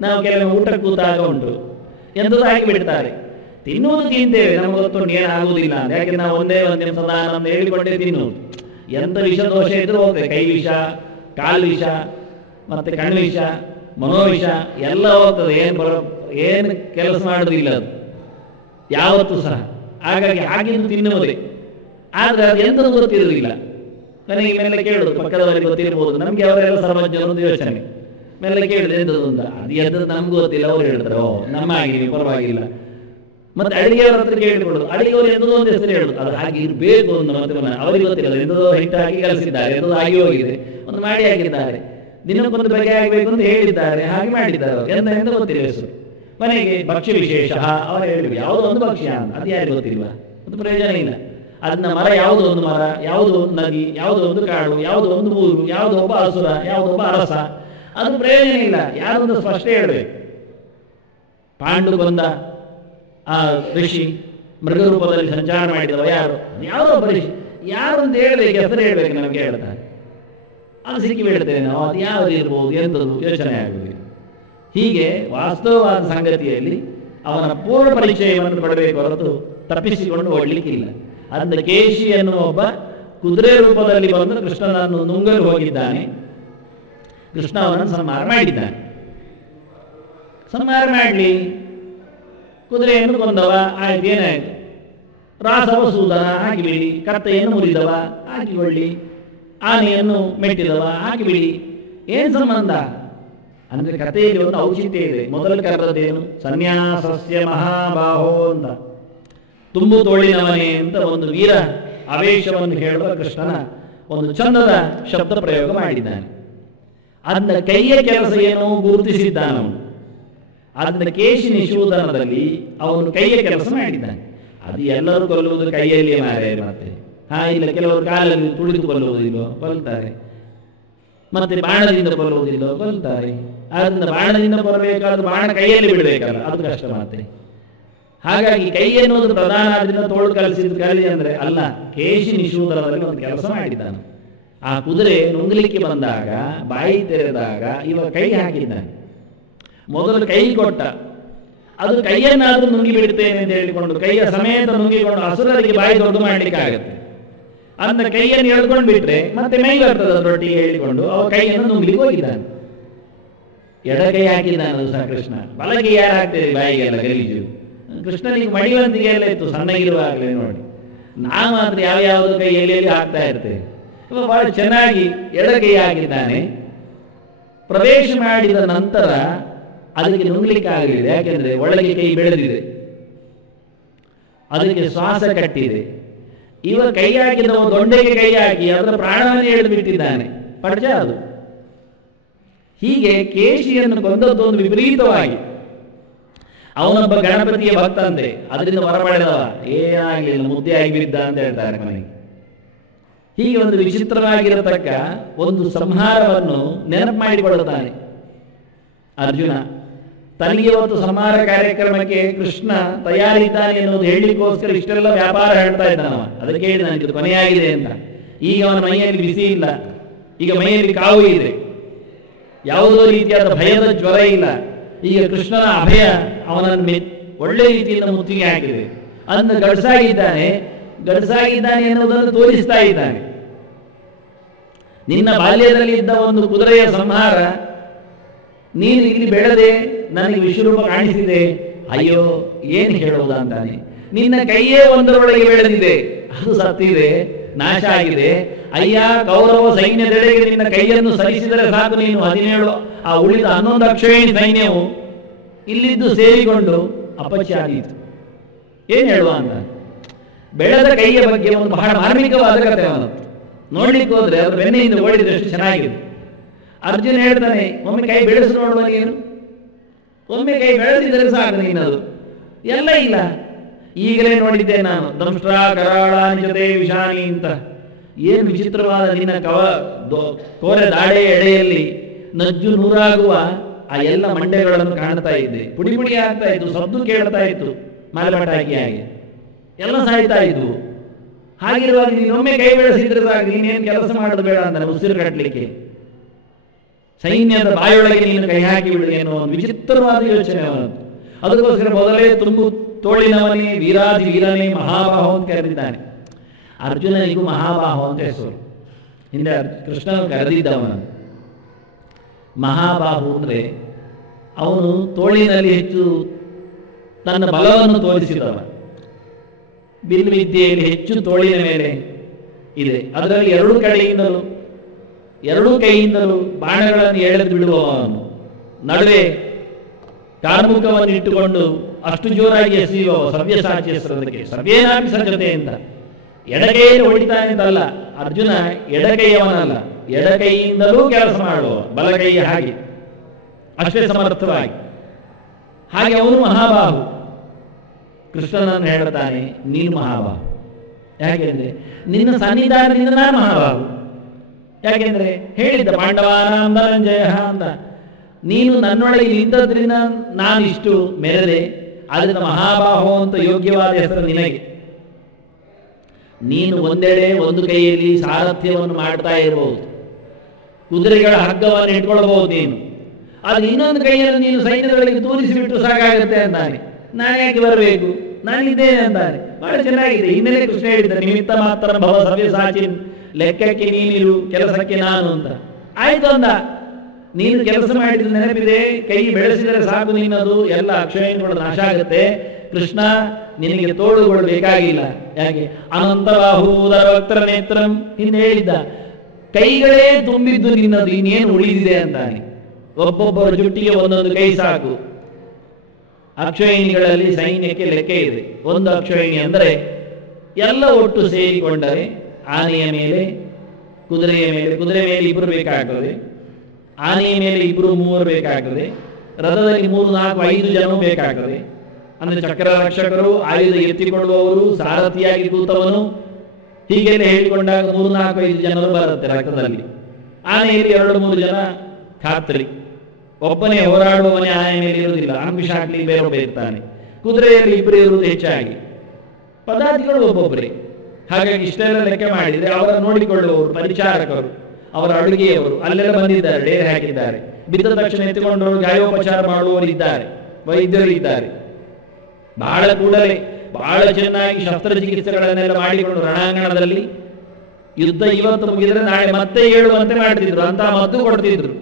ನಾವು ಕೆಲವು ಊಟ ಕೂತಾಗ ಉಂಟು ಎಂಬುದು ಹಾಕಿ ಬಿಡ್ತಾರೆ. ತಿನ್ನುವುದು ತಿಂತೇವೆ, ನಮ್ಗೆ ಗೊತ್ತುಂಟು ಏನಾಗುವುದಿಲ್ಲ ಅಂತ. ಯಾಕೆ ನಾವು ಒಂದೇ ಒಂದೇ ಸದಾ ನಮ್ದು ಹೇಳಿಕೊಂಡೇ ತಿನ್ನುವುದು. ಎಂತ ವಿಷ ದೋಷ ಇದ್ರೂ ಹೋಗ್ತದೆ. ಕೈ ವಿಷ, ಕಾಲು ವಿಷ, ಮತ್ತೆ ಕಣ್ಣು ವಿಷ, ಮನೋವಿಷ ಎಲ್ಲ ಹೋಗ್ತದೆ. ಏನು ಕೆಲಸ ಮಾಡುವುದಿಲ್ಲ ಅದು ಯಾವತ್ತೂ ಸಹ. ಹಾಗಾಗಿ ಹಾಗೆಂದು ತಿನ್ನುವುದೇ. ಆದ್ರೆ ಅದು ಎಂತದ್ದು ಗೊತ್ತಿರುವುದಿಲ್ಲ. ನನಗೆ ಮೇಲೆ ಕೇಳುದು, ಪಕ್ಕದವರಿಗೆ ಗೊತ್ತಿರ್ಬೋದು, ನಮ್ಗೆ ಅವರೆಲ್ಲ ಸರ್ವಜ್ಞರು ಒಂದು ಯೋಚನೆ. ಮೇಲೆ ಕೇಳಿದೆ ಎಂತದ್ದು ಅಂತ. ಅದು ಎಂತದ್ದು ನಮ್ಗೆ ಗೊತ್ತಿಲ್ಲ, ಅವ್ರು ಹೇಳ್ತಾರೆ ಓ ನಮ್ಮ ಆಗಿ ಪರವಾಗಿಲ್ಲ. ಮತ್ತೆ ಅಡಿಗೆಯವರ ಹತ್ರ ಕೇಳಿಕೊಡುದು, ಅಡಿಗೆಯವರು ಎಂದೋ ಒಂದು ಹೆಸರು ಹೇಳುದು, ಅದು ಹಾಗೆ ಇರಬೇಕು ಅಂತ ಮತ್ತೆ ಅವರಿಗೆ ಗೊತ್ತಿಲ್ಲ, ಎಂದೋ ಹಿಟ್ಟು ಹಾಕಿ ಕಲಿಸಿದ್ದಾರೆ, ಎಂದೋ ಆಗಿ ಹೋಗಿದೆ, ಒಂದು ಮಾಡಿ ಹಾಕಿದ್ದಾರೆ, ದಿನಕ್ಕೊಂದು ಬಗೆ ಆಗಬೇಕು ಅಂತ ಹೇಳಿದ್ದಾರೆ, ಹಾಗೆ ಮಾಡಿದ್ದಾರೆ, ಎಂದ ಗೊತ್ತಿಲ್ಲ ಹೆಸರು. ಮನೆಗೆ ಭಕ್ಷ್ಯ ವಿಶೇಷ ಅವರು ಹೇಳಿ ಯಾವುದೋ ಒಂದು ಭಕ್ಷ್ಯ ಅಂತ, ಅದು ಯಾರಿಗೆ ಗೊತ್ತಿಲ್ವಾ, ಅದು ಪ್ರಯೋಜನ ಇಲ್ಲ. ಅದನ್ನ ಮರ ಯಾವುದೋ ಒಂದು ಮರ, ಯಾವುದೋ ಒಂದು ನದಿ, ಯಾವುದೋ ಒಂದು ಕಾಡು, ಯಾವುದೋ ಒಂದು ಊರು, ಯಾವುದೋ ಒಬ್ಬ ಅಸುರ, ಯಾವುದೋ ಒಬ್ಬ ಅರಸ, ಅದು ಪ್ರಯೋಜನ ಇಲ್ಲ. ಯಾರೊಂದು ಸ್ಪಷ್ಟ ಹೇಳ್ಬೇಕು. ಪಾಂಡು ಬಂದ ಆ ಋಷಿ ಮೃಗರೂಪದಲ್ಲಿ ಸಂಚಾರ ಮಾಡಿದವ ಯಾರು, ಯಾವುದೋ ಒಬ್ಬ ಋಷಿ, ಯಾರು ಅಂತ ಹೇಳ್ಬೇಕು, ಹೆಸರು ಹೇಳ್ಬೇಕು ನಮಗೆ ಹೇಳ್ತಾರೆ, ಅದು ಸಿಕ್ಕಿ ಬೀಳ್ತೇವೆ ನಾವು, ಅದು ಯಾವುದು ಇರ್ಬೋದು ಎಂಥದ್ದು ಯೋಚನೆ ಆಗುವುದು. ಹೀಗೆ ವಾಸ್ತವವಾದ ಸಂಗತಿಯಲ್ಲಿ ಅವನ ಪೂರ್ಣ ಪರಿಚಯವನ್ನು ಪಡಬೇಕು ಹೊರತು ತಪ್ಪಿಸಿಕೊಂಡು ಓಡಲಿಕ್ಕಿಲ್ಲ. ಅಂದ ಕೇಶಿ ಎನ್ನುವ ಒಬ್ಬ ಕುದುರೆ ರೂಪದಲ್ಲಿ ಬಂದು ಕೃಷ್ಣನನ್ನು ನುಂಗಲು ಹೋಗಿದ್ದಾನೆ. ಕೃಷ್ಣ ಅವನನ್ನು ಸಂಹಾರ ಮಾಡಿದ್ದಾನೆ. ಸಂಹಾರ ಮಾಡಲಿ, ಕುದುರೆಯನ್ನು ಕೊಂದವ, ಆಯ್ತು, ಏನಾಯ್ತು, ರಾಸವ ಸೂದನ ಹಾಕಿಬಿಡಿ, ಕತ್ತೆಯನ್ನು ಮುರಿದವ ಹಾಕಿಕೊಳ್ಳಿ, ಆನೆಯನ್ನು ಮೆಟ್ಟಿದವ ಹಾಕಿಬಿಡಿ, ಏನ್ ಸಂಬಂಧ ಅಂದ್ರೆ ಕಥೆಯಲ್ಲಿ ಒಂದು ಔಚಿತ್ಯ ಇದೆ. ಮೊದಲು ಕರೆದದೇನು, ಸನ್ಯಾಸಸ್ಯ ಮಹಾಬಾಹೋ ಅಂತ, ತುಂಬು ತೋಳಿನವನೇ ಅಂತ ಒಂದು ವೀರ ಆವೇಶವನ್ನು ಹೇಳುವ ಕೃಷ್ಣನ ಒಂದು ಚಂದದ ಶಬ್ದ ಪ್ರಯೋಗ ಮಾಡಿದ್ದಾನೆ. ಅದನ್ನ ಕೈಯ ಕೆಲಸ ಏನೋ ಗುರುತಿಸಿದ್ದಾನವನು. ಅದನ್ನ ಕೇಶಿ ನಿಶೂದನದಲ್ಲಿ ಅವನು ಕೈಯ ಕೆಲಸ ಮಾಡಿದ್ದಾನೆ. ಅದು ಎಲ್ಲರೂ ಕೊಲ್ಲುವುದು ಕೈಯಲ್ಲಿಯೇ ಮಾರೇ. ಮತ್ತೆ ಇಲ್ಲ, ಕೆಲವರು ಕಾಲಲ್ಲಿ ತುಳಿದು ಕೊಲ್ಲುವುದಿಲ್ಲೋ ಕೊಲ್ತಾರೆ, ಮತ್ತೆ ಬಾಣದಿಂದ ಕೊಲ್ಲುವುದಿಲ್ಲೋ ಕೊಲ್ತಾರೆ. ಅದರಿಂದ ಬಾಣದಿಂದ ಬರಬೇಕಾದ್ರೆ ಬಾಣ ಕೈಯಲ್ಲಿ ಬಿಡಬೇಕಲ್ಲ, ಅದು ಕಷ್ಟ. ಮತ್ತೆ ಹಾಗಾಗಿ ಕೈ ಎನ್ನುವುದು ಪ್ರಧಾನ, ಅದರಿಂದ ತೋಳು ಕಲಿಸಿದ್ದು ಕಲಿ ಅಂದ್ರೆ ಅಲ್ಲ. ಕೇಶಿ ನಿಶೂದನದಲ್ಲಿ ಒಂದು ಕೆಲಸ ಮಾಡಿದ್ದಾನೆ. ಆ ಕುದುರೆ ನುಂಗ್ಲಿಕ್ಕೆ ಬಂದಾಗ ಬಾಯಿ ತೆರೆದಾಗ ಇವ ಕೈ ಹಾಕಿದ್ದಾನೆ. ಮೊದಲು ಕೈ ಕೊಟ್ಟ, ಅದು ಕೈಯನ್ನಾದ್ರೂ ನುಂಗಿ ಬಿಡ್ತೇನೆ ಅಂತ ಹೇಳಿಕೊಂಡು ಕೈಯ ಸಮೇತ ನುಂಗಿಕೊಂಡು ಹಸುರರಿಗೆ ಬಾಯಿ ದೊಡ್ಡ ಮಾಡ್ಲಿಕ್ಕೆ ಆಗತ್ತೆ. ಅಂದ ಕೈಯನ್ನು ಎಳ್ಕೊಂಡು ಬಿಟ್ರೆ ಮತ್ತೆ ಮೈ ಬರ್ತದೆ ಅದರೊಟ್ಟಿಗೆ ಹೇಳಿಕೊಂಡು ಅವ ಕೈಯನ್ನು ನುಂಗ್ಲಿಕ್ಕೆ ಹೋಗಿದ್ದಾನೆ. ಎಡಗೈ ಹಾಕಿದ್ದಾನೆ ಅದು ಸಹ ಕೃಷ್ಣ. ಬಲಗೈ ಯಾರು ಹಾಕ್ತೇವೆ ಬಾಯಿಗೆಲ್ಲ ಗಲೀಜು. ಕೃಷ್ಣನಿಗೆ ಮಡಿವಂತಿಗೆ ಎಲ್ಲ ಇತ್ತು ಸಣ್ಣಗಿರುವಾಗಲೇ ನೋಡಿ. ನಾವು ಮಾತ್ರ ಯಾವ್ಯಾವುದು ಕೈ ಎಲ್ಲಿ ಹಾಕ್ತಾ ಇರ್ತೇವೆ. ಇವ ಬಹಳ ಚೆನ್ನಾಗಿ ಎಡಗೈ ಹಾಕಿದ್ದಾನೆ. ಪ್ರವೇಶ ಮಾಡಿದ ನಂತರ ಅದಕ್ಕೆ ನುಂಗ್ಲಿಕ್ಕೆ ಆಗಲಿದೆ. ಯಾಕೆಂದ್ರೆ ಒಳಗೆ ಕೈ ಬೆಳೆದಿದೆ, ಅದಕ್ಕೆ ಶ್ವಾಸ ಕಟ್ಟಿದೆ. ಇವ ಕೈ ಹಾಕಿದ ದೊಂಡೆಗೆ ಕೈ ಹಾಕಿ ಅದರ ಪ್ರಾಣವನ್ನು ಎಳೆದು ಬಿಟ್ಟಿದ್ದಾನೆ. ಪಡ್ಜ ಅದು. ಹೀಗೆ ಕೇಶಿಯನ್ನು ಕೊಂದದ್ದು ಒಂದು ವಿಪರೀತವಾಗಿ. ಅವನೊಬ್ಬ ಗಣಪತಿಯ ಭಕ್ತಂತೆ, ಅದರಿಂದ ಹೊರಪಡೆದವ, ಏನಾಗಲಿಲ್ಲ, ಮುದ್ದೆ ಆಗಿಬಿದ್ದ ಅಂತ ಹೇಳ್ತಾರೆ ಮನೆಗೆ. ಹೀಗೆ ಒಂದು ವಿಚಿತ್ರವಾಗಿರತಕ್ಕ ಒಂದು ಸಂಹಾರವನ್ನು ನೆನಪು ಮಾಡಿಕೊಳ್ಳುತ್ತಾನೆ ಅರ್ಜುನ. ತನಗೆ ಒಂದು ಸಂಹಾರ ಕಾರ್ಯಕ್ರಮಕ್ಕೆ ಕೃಷ್ಣ ತಯಾರಿದ್ದಾನೆ ಎನ್ನುವುದು ಹೇಳಲಿಕ್ಕೋಸ್ಕರ ಇಷ್ಟೆಲ್ಲ ವ್ಯಾಪಾರ ಹೇಳ್ತಾ ಇದ್ದಾನವ. ಅದಕ್ಕೆ ಹೇಳಿದ ನನಗೆ ಕೊನೆಯಾಗಿದೆ ಅಂತ. ಈಗ ಅವನ ಮೈಯಲ್ಲಿ ಬಿಸಿ ಇಲ್ಲ, ಈಗ ಮೈಯಲ್ಲಿ ಕಾವು ಇದೆ, ಯಾವುದೋ ರೀತಿಯಾದ ಭಯದ ಜ್ವರ ಇಲ್ಲ. ಈಗ ಕೃಷ್ಣನ ಅಭಯ ಅವನನ್ನು ಒಳ್ಳೆ ರೀತಿಯಿಂದ ಮುತ್ತಿಗೆ ಹಾಕಿದೆ. ಅಂದು ಗಡ್ಸಾಗಿದ್ದಾನೆ ಎನ್ನುವುದನ್ನು ತೋರಿಸ್ತಾ ಇದ್ದಾನೆ. ನಿನ್ನ ಬಾಲ್ಯದಲ್ಲಿ ಇದ್ದ ಒಂದು ಕುದುರೆಯ ಸಂಹಾರ ನೀನು ಇಲ್ಲಿ ಬೆಳೆದೆ, ನನಗೆ ವಿಶ್ವರೂಪ ಕಾಣಿಸಿದೆ, ಅಯ್ಯೋ ಏನು ಹೇಳುವುದ ಅಂತಾನೆ. ನಿನ್ನ ಕೈಯೇ ಒಂದರೊಳಗೆ ಬೆಳೆದಿದೆ, ಅದು ಸತ್ತಿದೆ, ನಾಶ ಆಗಿದೆ. ಅಯ್ಯ, ಕೌರವ ಸೈನ್ಯದೆಡೆಗೆ ನಿನ್ನ ಕೈಯನ್ನು ಸರಿಸಿದರೆ ಸಾಕು, ನೀನು 17 ಆ ಉಳಿದ 11 ಅಕ್ಷೋಹಿಣಿ ಸೈನ್ಯವು ಇಲ್ಲಿದ್ದು ಸೇರಿಕೊಂಡು ಅಪಚ್ಯ ಆದೀತು. ಏನ್ ಹೇಳುವ ಅಂತ. ಬೆಳೆದ ಕೈಯ ಬಗ್ಗೆ ಒಂದು ಬಹಳ ಮಾರ್ಮಿಕವಾದ ಕಥೆ ಅವನದ್ದು. ನೋಡ್ಲಿಕ್ಕೆ ಹೋದ್ರೆ ಅದು ಬೆನ್ನೆಯಿಂದ ಓಡಿದಷ್ಟು ಚೆನ್ನಾಗಿದೆ. ಅರ್ಜುನ ಹೇಳ್ತಾನೆ, ಒಮ್ಮೆ ಕೈ ಬೆಳೆಸಿ ನೋಡುವ ನೀನು, ಒಮ್ಮೆ ಕೈ ಬೆಳೆದಿದ್ದರೆ ಸಾಕು ನೀನದು. ಎಲ್ಲ ಇಲ್ಲ, ಈಗಲೇ ನೋಡಿದ್ದೆ ನಾನು, ದಂಷ್ಟ್ರ ಕರಾಳ ಜೊತೆ ವಿಷಾನಿ ಅಂತ. ಏನು ವಿಚಿತ್ರವಾದ ನಿನ್ನ ಕೋರೆ ದಾಡೆ ಎಡೆಯಲ್ಲಿ ನಜ್ಜು ನೂರಾಗುವ ಆ ಎಲ್ಲ ಮಂಡೆಗಳನ್ನು ಕಾಣ್ತಾ ಇದ್ದೆ. ಪುಡಿ ಪುಡಿ ಆಗ್ತಾ ಇತ್ತು, ಸದ್ದು ಕೇಳ್ತಾ ಇತ್ತು, ಮಾಲಪಟಾಕಿ ಹಾಗೆ ಎಲ್ಲ ಸಾಯ್ತಾ ಇದ್ವು. ಹಾಗಿರುವಾಗ ನೀನೊಮ್ಮೆ ಕೈ ಬೆಳೆಸಿದ್ರೆ ಸಾಕು, ನೀನೇನು ಕೆಲಸ ಮಾಡೋದು ಬೇಡ ಅಂತಾನೆ ಉಸಿರು ಕಟ್ಟಲಿಕ್ಕೆ. ಸೈನ್ಯದ ಬಾಯೊಳಗೆ ನೀನು ಕೈ ಹಾಕಿ ಬಿಡು ಎನ್ನುವ ಒಂದು ವಿಚಿತ್ರವಾದ ಯೋಚನೆ ಅವನದ್ದು. ಅದಕ್ಕೋಸ್ಕರ ಮೊದಲೇ ತುಂಬು ತೋಳಿನವನೇ ವೀರಾದಿ ವೀರನೇ ಮಹಾಬಾಹು ಅಂತ ಕರೆದಿದ್ದಾನೆ. ಅರ್ಜುನನಿಗೂ ಮಹಾಬಾಹು ಅಂತ ಹೆಸರು. ಹಿಂದೆ ಕೃಷ್ಣನು ಕರೆದಿದ್ದವನು ಮಹಾಬಾಹು ಅಂದ್ರೆ ಅವನು ತೋಳಿನಲ್ಲಿ ಹೆಚ್ಚು ತನ್ನ ಬಲವನ್ನು ತೋರಿಸಿದವ. ಬಿಲ್ವಿದ್ಯೆಯಲ್ಲಿ ಹೆಚ್ಚು ತೋಳಿನ ಮೇಲೆ ಇದೆ. ಅದರಲ್ಲಿ ಎರಡೂ ಕೈಯಿಂದಲೂ ಬಾಣಗಳನ್ನು ಎಳೆದು ಬಿಡುವವನು. ನಡುವೆ ಕಾರ್ಮುಖವನ್ನು ಇಟ್ಟುಕೊಂಡು ಅಷ್ಟು ಜೋರಾಗಿ ಎಸೆಯುವ ಸವ್ಯಸಾಚಿ ಹೆಸರದಕ್ಕೆ ಸವ್ಯೇನಾಪಿ ಸಜ್ಜತೆ ಅಂತ ಎಡಗೈಯಲ್ಲಿ ಹೊಡಿತಾನೆ ಅಂತಲ್ಲ, ಅರ್ಜುನ ಎಡಗೈಯವನಲ್ಲ, ಎಡಗೈಯಿಂದಲೂ ಕೆಲಸ ಮಾಡುವ ಬಲಗೈ ಹಾಗೆ ಅಷ್ಟೇ ಸಮರ್ಥವಾಗಿ. ಹಾಗೆ ಅವನು ಮಹಾಬಾಹು. ಕೃಷ್ಣನನ್ನು ಹೇಳ್ತಾನೆ, ನೀನು ಮಹಾಬಾಹು. ಯಾಕೆಂದ್ರೆ ನಿನ್ನ ಸನ್ನಿಧಾನದಿಂದ ನಾನು ಮಹಾಬಾಹು. ಯಾಕೆಂದ್ರೆ ಹೇಳಿದ್ದ ಪಾಂಡವಾನಾಂ ಧನಂಜಯ ಅಂತ, ನೀನು ನನ್ನೊಳಗೆ ನಿಂತದ್ರಿಂದ ನಾನಿಷ್ಟು ಮೆರೆದೆ, ಅದರಿಂದ ಮಹಾಬಾಹು ಅಂತ ಯೋಗ್ಯವಾದ ಹೆಸರು ನಿನಗೆ. ನೀನು ಒಂದೆಡೆ ಒಂದು ಕೈಯಲ್ಲಿ ಸಾರಥ್ಯವನ್ನು ಮಾಡ್ತಾ ಇರಬಹುದು, ಕುದುರೆಗಳ ಹಗ್ಗವನ್ನು ಇಟ್ಕೊಳ್ಬಹುದು ನೀನು, ಅದು ಇನ್ನೊಂದು ಕೈಯಲ್ಲಿ ನೀನು ಸೈನ್ಯದೊಳಗೆ ತೂರಿಸಿಬಿಟ್ಟು ಸಾಕಾಗುತ್ತೆ ಅಂತಾನೆ. ನಾನ್ಯಾಕೆ ಬರಬೇಕು, ನಾನಿದ್ದೇನೆ ಅಂತಾನೆ. ಬಹಳ ಚೆನ್ನಾಗಿದೆ. ಹಿನ್ನೆಲೆ ಕೃಷ್ಣ ಹೇಳಿದ್ದಾರೆ, ನಿಮಿತ್ತ ಮಾತ್ರ ಭವ ಸವ್ಯಸಾಚಿನ್, ಲೆಕ್ಕಕ್ಕೆ ನೀನಿರು ಕೆಲಸಕ್ಕೆ ನಾನು ಅಂತ. ಆಯ್ತು ಅಂದ. ನೀನು ಕೆಲಸ ಮಾಡಿದ ನೆನಪಿದೆ, ಕೈ ಬೆಳೆಸಿದರೆ ಸಾಕು, ನಿನ್ನದು ಎಲ್ಲ ಅಕ್ಷಯಗಳು ನಾಶ ಆಗುತ್ತೆ. ಕೃಷ್ಣ ನಿನಗೆ ತೋಳುಗಳು ಬೇಕಾಗಿಲ್ಲ. ಯಾಕೆ? ಅನಂತಬಾಹೂದರ ವಕ್ರ ನೇತ್ರಂ ಹಿಂದೆ ಹೇಳಿದ್ದ, ಕೈಗಳೇ ತುಂಬಿದ್ದು ನಿನ್ನದು, ಇನ್ನೇನು ಉಳಿದಿದೆ ಅಂತಾನೆ. ಒಬ್ಬೊಬ್ಬರ ಜುಟ್ಟಿಗೆ ಒಂದೊಂದು ಕೈ ಸಾಕು. ಅಕ್ಷಯಿಣಿಗಳಲ್ಲಿ ಸೈನ್ಯಕ್ಕೆ ಲೆಕ್ಕ ಇದೆ. ಒಂದು ಅಕ್ಷಯಿಣಿ ಅಂದರೆ ಎಲ್ಲ ಒಟ್ಟು ಸೇರಿಕೊಂಡರೆ ಆನೆಯ ಮೇಲೆ, ಕುದುರೆಯ ಮೇಲೆ, ಕುದುರೆ ಮೇಲೆ ಇಬ್ಬರು ಬೇಕಾಗ್ತದೆ, ಆನೆಯ ಮೇಲೆ ಇಬ್ಬರು ಮೂವರು ಬೇಕಾಗ್ತದೆ, ರಥದಲ್ಲಿ 3, 4, 5 ಜನ ಬೇಕಾಗ್ತದೆ. ಅಂದ್ರೆ ಚಕ್ರ ರಕ್ಷಕರು, ಆಯುಧ ಎತ್ತಿಕೊಳ್ಳುವವರು, ಸಾರಥಿಯಾಗಿ ಕೂತವನು, ಹೀಗೆಲ್ಲ ಹೇಳಿಕೊಂಡಾಗ 3, 4, 5 ಜನರು ಬರುತ್ತೆ ರಥದಲ್ಲಿ. ಆನೆಯಲ್ಲಿ 2, 3 ಜನ ಖಾತ್ರಿ. ಒಬ್ಬನೇ ಹೋರಾಡುವವನೇ ಆನೆ ಮೇಲೆ ಇರುವುದಿಲ್ಲ, ಅಂಕುಶ ಹಾಕ್ಲಿ ಬೇರೊಬ್ಬ ಇರ್ತಾನೆ. ಕುದುರೆಯಲ್ಲಿ ಇಬ್ಬರು ಇರುವುದು ಹೆಚ್ಚಾಗಿ, ಪದಾರ್ಥಗಳು ಒಬ್ಬೊಬ್ಬರೇ. ಹಾಗಾಗಿ ಇಷ್ಟೆಲ್ಲ ಲೆಕ್ಕ ಮಾಡಿದ್ರೆ ಅವರ ನೋಡಿಕೊಳ್ಳುವವರು ಪರಿಚಾರಕರು, ಅವರ ಅಡುಗೆಯವರು ಅಲ್ಲೆಲ್ಲ ಬಂದಿದ್ದಾರೆ, ಡೇರೆ ಹಾಕಿದ್ದಾರೆ. ಬಿದ್ದ ತಕ್ಷಣ ಎತ್ತಿಕೊಂಡವರು ಗಾಯೋಪಚಾರ ಮಾಡುವವರು ಇದ್ದಾರೆ, ವೈದ್ಯರು ಇದ್ದಾರೆ. ಬಹಳ ಕೂಡಲೇ ಬಹಳ ಚೆನ್ನಾಗಿ ಶಸ್ತ್ರಚಿಕಿತ್ಸೆಗಳನ್ನೆಲ್ಲ ಮಾಡಿಕೊಂಡು ರಣಾಂಗಣದಲ್ಲಿ ಯುದ್ಧ ಇವತ್ತು ಮುಗಿದ್ರೆ ನಾಳೆ ಮತ್ತೆ ಹೇಳುವಂತೆ ಮಾಡ್ತಿದ್ರು, ಅಂತ ಮದ್ದು ಕೊಡ್ತಿದ್ರು.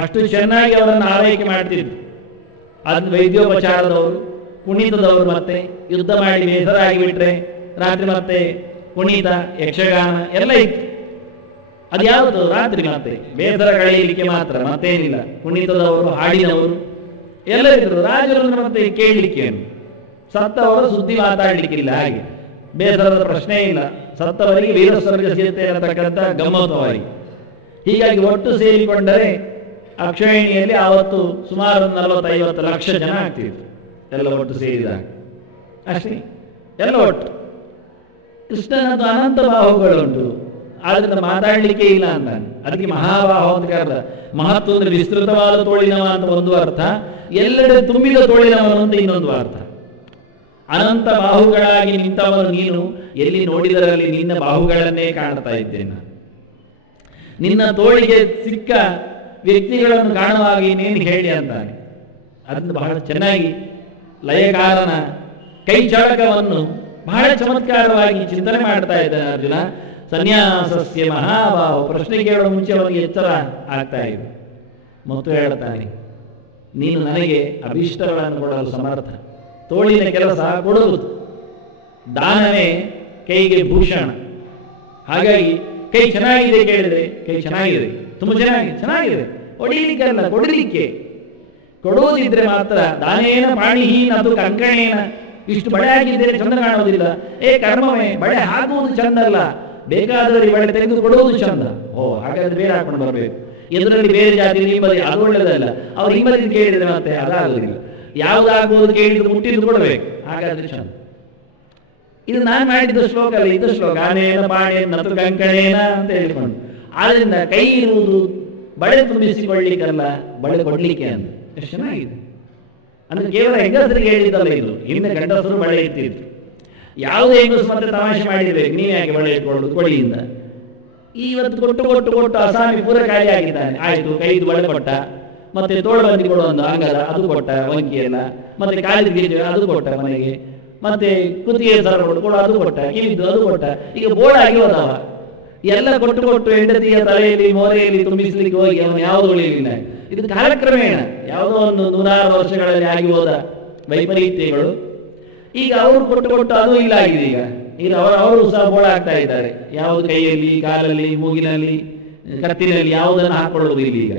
ಅಷ್ಟು ಚೆನ್ನಾಗಿ ಅವರನ್ನು ಆರೈಕೆ ಮಾಡ್ತಿದ್ರು. ಅದು ವೈದ್ಯೋಪಚಾರದವರು, ಕುಣಿತದವರು. ಮತ್ತೆ ಯುದ್ಧ ಮಾಡಿ ಬೇಸರಾಗಿ ಬಿಟ್ರೆ ರಾತ್ರಿ ಮತ್ತೆ ಕುಣಿತ, ಯಕ್ಷಗಾನ ಎಲ್ಲ ಇತ್ತು. ಅದ್ಯಾವುದು ರಾತ್ರಿ ಮತ್ತೆ ಬೇಸರ ಕಳೆಯಲಿಕ್ಕೆ ಮಾತ್ರ, ಮತ್ತೇನಿಲ್ಲ. ಕುಣಿತದವರು, ಹಾಡಿನವರು ಎಲ್ಲರಿದ್ರು. ರಾಜರನ್ನು ಮತ್ತೆ ಕೇಳಲಿಕ್ಕೆ, ಸತ್ತವರ ಸುದ್ದಿ ಮಾತಾಡ್ಲಿಕ್ಕಿಲ್ಲ. ಹಾಗೆ ಬೇಸರದ ಪ್ರಶ್ನೆ ಇಲ್ಲ. ಸತ್ತವರಿಗೆ ವೀರಸ್ವರ್ಗ ಸಿಗುತ್ತೆ ಅನ್ನತಕ್ಕಂಥ ಗಮ್ಮತ್ತವರಿಗೆ. ಹೀಗಾಗಿ ಒಟ್ಟು ಸೇರಿಕೊಂಡರೆ ಅಕ್ಷಯಿಣಿಯಲ್ಲಿ ಆವತ್ತು ಸುಮಾರು 40-50 ಲಕ್ಷ ಜನ ಆಗ್ತಿದ್ರು, ಎಲ್ಲ ಒಟ್ಟು ಸೇರಿದಾಗ. ಅಷ್ಟೇ, ಎಲ್ಲ ಒಟ್ಟು. ಕೃಷ್ಣನದ್ದು ಅನಂತ ಬಾಹುಗಳುಂಟು, ಆದ್ರಿಂದ ಮಾತಾಡ್ಲಿಕ್ಕೆ ಇಲ್ಲ ಅಂತಾನೆ. ಅದಕ್ಕೆ ಮಹಾಬಾಹು ಅಂತ ಕರೆದ. ಮಹತ್ವ ಅಂದ್ರೆ ವಿಸ್ತೃತವಾದ ತೋಳಿನವ ಅಂತ ಒಂದು ಅರ್ಥ, ಎಲ್ಲೆಡೆ ತುಂಬಿದ ತೋಳಿನವನು ಅಂತ ಇನ್ನೊಂದು ಅರ್ಥ. ಅನಂತ ಬಾಹುಗಳಾಗಿ ನಿಂತವನು ನೀನು, ಎಲ್ಲಿ ನೋಡಿದರಲ್ಲಿ ನಿನ್ನ ಬಾಹುಗಳನ್ನೇ ಕಾಣ್ತಾ ಇದ್ದೇನೆ. ನಿನ್ನ ತೋಳಿಗೆ ಸಿಕ್ಕ ವ್ಯಕ್ತಿಗಳನ್ನು ಕಾಣುವಾಗ ಇನ್ನೇನು ಹೇಳಿ ಅಂತಾನೆ. ಅದನ್ನು ಬಹಳ ಚೆನ್ನಾಗಿ ಲಯಕಾರನ ಕೈ ಚಳಕವನ್ನು ಬಹಳ ಚಮತ್ಕಾರವಾಗಿ ಚಿಂತನೆ ಮಾಡ್ತಾ ಇದ್ದಾನೆ ಅರ್ಜುನ. ಸನ್ಯಾಸಸ್ಯ ಮಹಾಬಾಹು. ಪ್ರಶ್ನೆ ಕೇಳುವ ಮುಂಚೆ ಅವನಿಗೆ ಎಚ್ಚರ ಆಗ್ತಾ ಇದೆ. ಮತ್ತು ಹೇಳ್ತಾನೆ, ನೀನು ನನಗೆ ಅಭೀಷ್ಟಗಳನ್ನು ಕೊಡಲು ಸಮರ್ಥ. ತೋಳಿನ ಕೆಲಸ ಕೊಡುವುದು, ದಾನವೇ ಕೈಗೆ ಭೂಷಣ. ಹಾಗಾಗಿ ಕೈ ಚೆನ್ನಾಗಿದೆ ಕೇಳಿದ್ರೆ ಕೈ ಚೆನ್ನಾಗಿದೆ, ತುಂಬ ಚೆನ್ನಾಗಿದೆ. ಹೊಡಿಲಿಕ್ಕಲ್ಲ, ಕೊಡಲಿಕ್ಕೆ. ಕೊಡುವುದಿದ್ರೆ ಮಾತ್ರ ದಾನೇನ ಪಾಣಿಹೀನ ಅದು ಕಂಕಣೇನ. ಇಷ್ಟು ಬಳೆ ಹಾಕಿದ್ದೇನೆ ಚಂದ ಕಾಣುವುದಿಲ್ಲ. ಕರ್ಮವೇ, ಬಳೆ ಹಾಕುವುದು ಚಂದ ಅಲ್ಲ, ಬೇಕಾದವರಿಗೆ ಬಳೆ ತೆಗೆದು ಕೊಡುವುದು ಚಂದ. ಹಾಗಾದ್ರೆ ಬೇರೆ ಹಾಕೊಂಡು ಬರಬೇಕು. ಎದುರಲ್ಲಿ ಬೇರೆ ಜಾತಿ ಹಿಂಬದಿ, ಅದು ಒಳ್ಳೆಯದಲ್ಲ. ಅವ್ರು ಹಿಂಬದಿ ಕೇಳಿದ್ರೆ ಮತ್ತೆ ಅದಾಗುವುದಿಲ್ಲ. ಯಾವುದಾಗುವುದು ಕೇಳಿದ್ರು ಮುಟ್ಟಿದ್ದು ಕೊಡಬೇಕು, ಹಾಗಾದ್ರೆ ಚಂದ. ಇದು ನಾನು ಮಾಡಿದ ಶ್ಲೋಕ ಅಲ್ಲ, ಇದು ಶ್ಲೋಕ. ಆನೇನ ಪಾಣೇನ ನತು ಕಂಕಣೇನ ಅಂತ ಹೇಳಿಕೊಂಡು. ಆದ್ರಿಂದ ಕೈ ಇರುವುದು ಬಳೆ ತುಂಬಿಸಿಕೊಳ್ಳಿಕ್ಕಲ್ಲ, ಬಳೆ ಕೊಡ್ಲಿಕ್ಕೆ ಅಂತ. ಎಷ್ಟು ಚೆನ್ನಾಗಿದೆ. ಅಂದ್ರೆ ಕೇವಲ ಹೆಂಗಸರಿಗೆ ಹೇಳಿದ್ದಲ್ಲ ಇದು, ಹಿಂದೆ ಗಂಡಸರು ಬಳೆ ಇರ್ತಿದ್ರು. ಯಾವುದೇ ಹೆಂಗಸು ಮತ್ತೆ ತಮಾಷೆ ಮಾಡಿರ್ಬೇಕು, ನೀವ್ ಯಾಕೆ ಬಳೆ ಇಟ್ಕೊಳ್ಳೋದು ಕೊಡಿಯಿಂದ. ಇವತ್ತು ಕೊಟ್ಟು ಕೊಟ್ಟು ಕೊಟ್ಟು ಅಸಾಮಿ ಪೂರ ಖಾಲಿ ಆಗಿದ್ದಾನೆ. ಆಯ್ತು, ಕೈದು ಬಳೆ ಕೊಟ್ಟ, ಮತ್ತೆ ತೋಳು ಬಂದಿ ಕೊಡುವಂತ ಅಂಗದ ಅದು ಕೊಟ್ಟ, ವಂಕಿ ಎಲ್ಲ, ಮತ್ತೆ ಕಾಲಿದ ಅದು ಕೊಟ್ಟ ಮನೆಗೆ, ಮತ್ತೆ ಕುತ್ತಿಗೆ ಸರ ಕೊಡು ಅದು ಕೊಟ್ಟ, ಕಿವಿದ್ದು ಅದು ಕೊಟ್ಟ. ಈಗ ಬೋಳಾಗಿ ಹೋದವ. ಎಲ್ಲ ಕೊಟ್ಟು ಕೊಟ್ಟು ಹೆಂಡತಿಯ ತಲೆಯಲ್ಲಿ ಮೋರೆಯಲ್ಲಿ ತುಂಬಿಸ್ಲಿಕ್ಕೆ ಹೋಗಿ ಅವನು ಯಾವುದು ಉಳಿಯಲಿಲ್ಲ. ಇದು ಕಾಲಕ್ರಮೇಣ ಯಾವುದೋ ಒಂದು 100 ವರ್ಷಗಳಲ್ಲಿ ಆಗಿ ಹೋದ ವೈಪರೀತ್ಯಗಳು. ಈಗ ಅವರು ಕೊಟ್ಟು ಕೊಟ್ಟು ಅದು ಇಲ್ಲ ಆಗಿದೆ. ಈಗ ಅವರು ಸಹ ಬೋಳ ಆಗ್ತಾ ಇದ್ದಾರೆ. ಯಾವುದು ಕೈಯಲ್ಲಿ, ಕಾಲಲ್ಲಿ, ಮೂಗಿನಲ್ಲಿ, ಕತ್ತಿನಲ್ಲಿ ಯಾವುದನ್ನು ಹಾಕೊಳ್ಳುವುದು ಇಲ್ಲ. ಈಗ